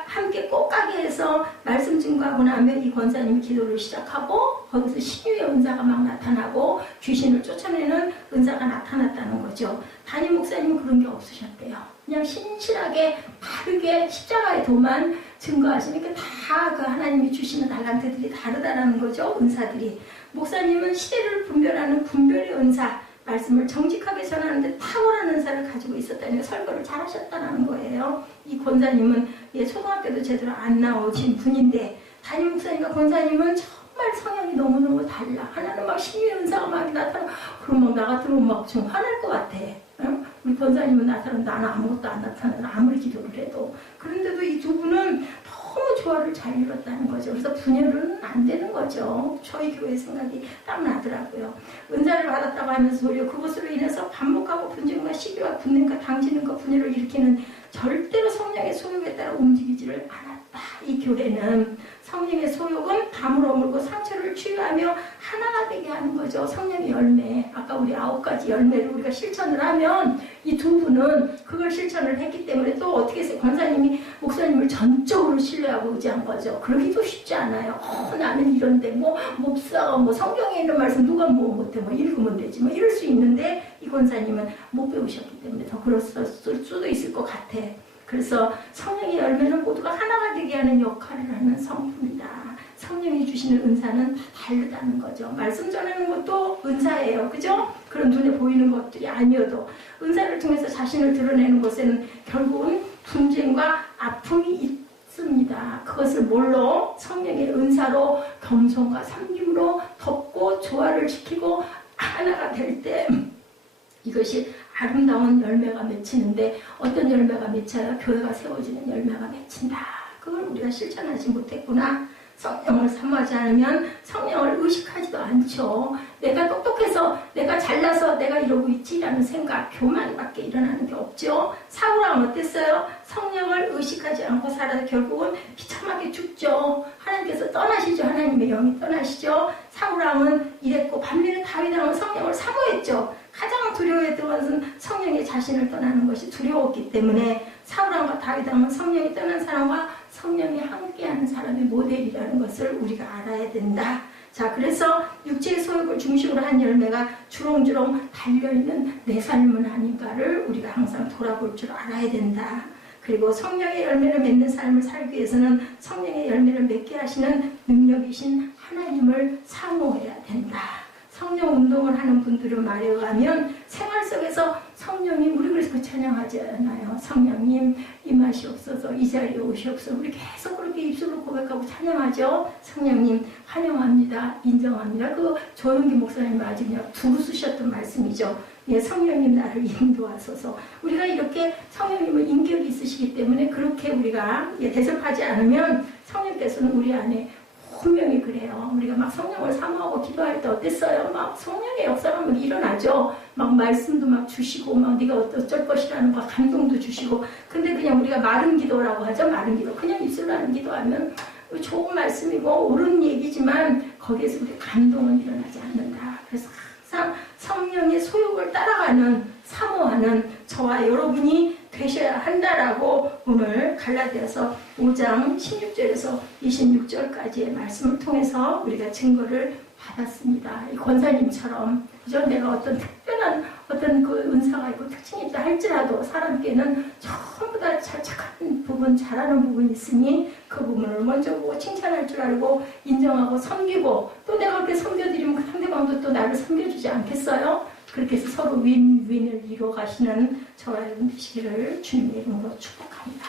함께 꼭 가게 해서 말씀 증거하고 나면 이 권사님이 기도를 시작하고 거기서 신유의 은사가 막 나타나고 귀신을 쫓아내는 은사가 나타났다는 거죠. 담임 목사님은 그런 게 없으셨대요. 그냥 신실하게 바르게 십자가의 도만 증거하시니까 다 그 하나님이 주시는 달란트들이 다르다라는 거죠. 은사들이. 목사님은 시대를 분별하는 분별의 은사 말씀을 정직하게 전하는데 탁월한 은사를 가지고 있었다니까 설교를 잘하셨다는 거예요. 이 권사님은 초등학교도 제대로 안 나오신 분인데 담임 목사님과 권사님은 정말 성향이 너무너무 달라. 하나는 막 신유의 은사가 막 나타나. 그럼 막 나 같으면 막 좀 화날 것 같아. 응? 우리 권사님은 나타나면 나는 아무것도 안 나타나. 아무리 기도를 해도. 그런데도 이 두 분은 너무 조화를 잘 이뤘다는 거죠. 그래서 분열은 안 되는 거죠. 저희 교회 생각이 딱 나더라고요. 은사를 받았다고 하면서 오히려 그것으로 인해서 반복하고 분쟁과 시기와 분냄과 당지는 것 분열을 일으키는 절대로 성령의 소욕에 따라 움직이지를 않았다. 이 교회는 성령의 소욕은 담을 어물고 상처를 치유하며 하나가 되게 하는 거죠. 성령의 열매. 아까 우리 9가지 열매를 우리가 실천을 하면 이 두 분은 그걸 실천을 했기 때문에 또 어떻게 했어요? 권사님이 목사님을 전적으로 신뢰하고 의지한 거죠. 그러기도 쉽지 않아요. 나는 이런데 목사가 성경에 있는 말씀 누가 못해 읽으면 되지 이럴 수 있는데 이 권사님은 못 배우셨기 때문에 더 그랬을 수도 있을 것 같아. 그래서 성령의 열매는 모두가 하나가 되게 하는 역할을 하는 성품이다. 성령이 주시는 은사는 다르다는 거죠. 말씀 전하는 것도 은사예요. 그죠? 그런 눈에 보이는 것들이 아니어도 은사를 통해서 자신을 드러내는 것에는 결국은 분쟁과 아픔이 있습니다. 그것을 뭘로? 성령의 은사로 겸손과 섬김으로 덮고 조화를 지키고 하나가 될 때 이것이 아름다운 열매가 맺히는데 어떤 열매가 맺혀야 교회가 세워지는 열매가 맺힌다. 그걸 우리가 실천하지 못했구나. 성령을 사모하지 않으면 성령을 의식하지도 않죠. 내가 똑똑해서 내가 잘나서 내가 이러고 있지라는 생각, 교만밖에 일어나는 게 없죠. 사울왕은 어땠어요? 성령을 의식하지 않고 살아서 결국은 비참하게 죽죠. 하나님께서 떠나시죠. 하나님의 영이 떠나시죠. 사울왕은 이랬고 반면에 다윗왕은 성령을 사모했죠. 가장 두려워했던 것은 성령의 자신을 떠나는 것이 두려웠기 때문에 사울왕과 다윗왕은 성령이 떠난 사람과 성령이 함께하는 사람의 모델이라는 것을 우리가 알아야 된다. 자, 그래서 육체의 소욕을 중심으로 한 열매가 주렁주렁 달려있는 내 삶은 아닌가를 우리가 항상 돌아볼 줄 알아야 된다. 그리고 성령의 열매를 맺는 삶을 살기 위해서는 성령의 열매를 맺게 하시는 능력이신 하나님을 사모해야 된다. 성령 운동을 하는 분들은 말해가면 생활 속에서 성령님, 우리 그래서 찬양하지 않아요. 성령님 임하시옵소서, 이 자리에 오시옵소서. 우리 계속 그렇게 입술로 고백하고 찬양하죠. 성령님 환영합니다, 인정합니다. 그 조영기 목사님 아주 그냥 두루 쓰셨던 말씀이죠. 예, 성령님 나를 인도하소서. 우리가 이렇게 성령님은 인격이 있으시기 때문에 그렇게 우리가 대접하지 않으면 성령께서는 우리 안에 분명히 그래요. 우리가 막 성령을 사모하고 기도할 때 어땠어요? 막 성령의 역사가 막 일어나죠. 막 말씀도 막 주시고, 막 네가 어쩔 것이라는 거 감동도 주시고. 근데 그냥 우리가 마른 기도라고 하죠. 마른 기도. 그냥 입술로 하는 기도하면 좋은 말씀이고 옳은 얘기지만 거기에서 우리 감동은 일어나지 않는다. 그래서 항상 성령의 소욕을 따라가는, 사모하는 저와 여러분이 되셔야 한다라고 오늘 갈라디아서 5장 16절에서 26절까지의 말씀을 통해서 우리가 증거를 받았습니다. 이 권사님처럼 그죠? 내가 어떤 특별한 어떤 그 은사가 있고 특징이 있다 할지라도 사람께는 전부 다 착한 부분, 잘하는 부분이 있으니 그 부분을 먼저 보고 칭찬할 줄 알고 인정하고 섬기고 또 내가 그렇게 섬겨드리면 그 상대방도 또 나를 섬겨주지 않겠어요? 그렇게 해서 서로 윈윈을 이루어 가시는 저와 여러분 되시기를 주님의 이름으로 축복합니다.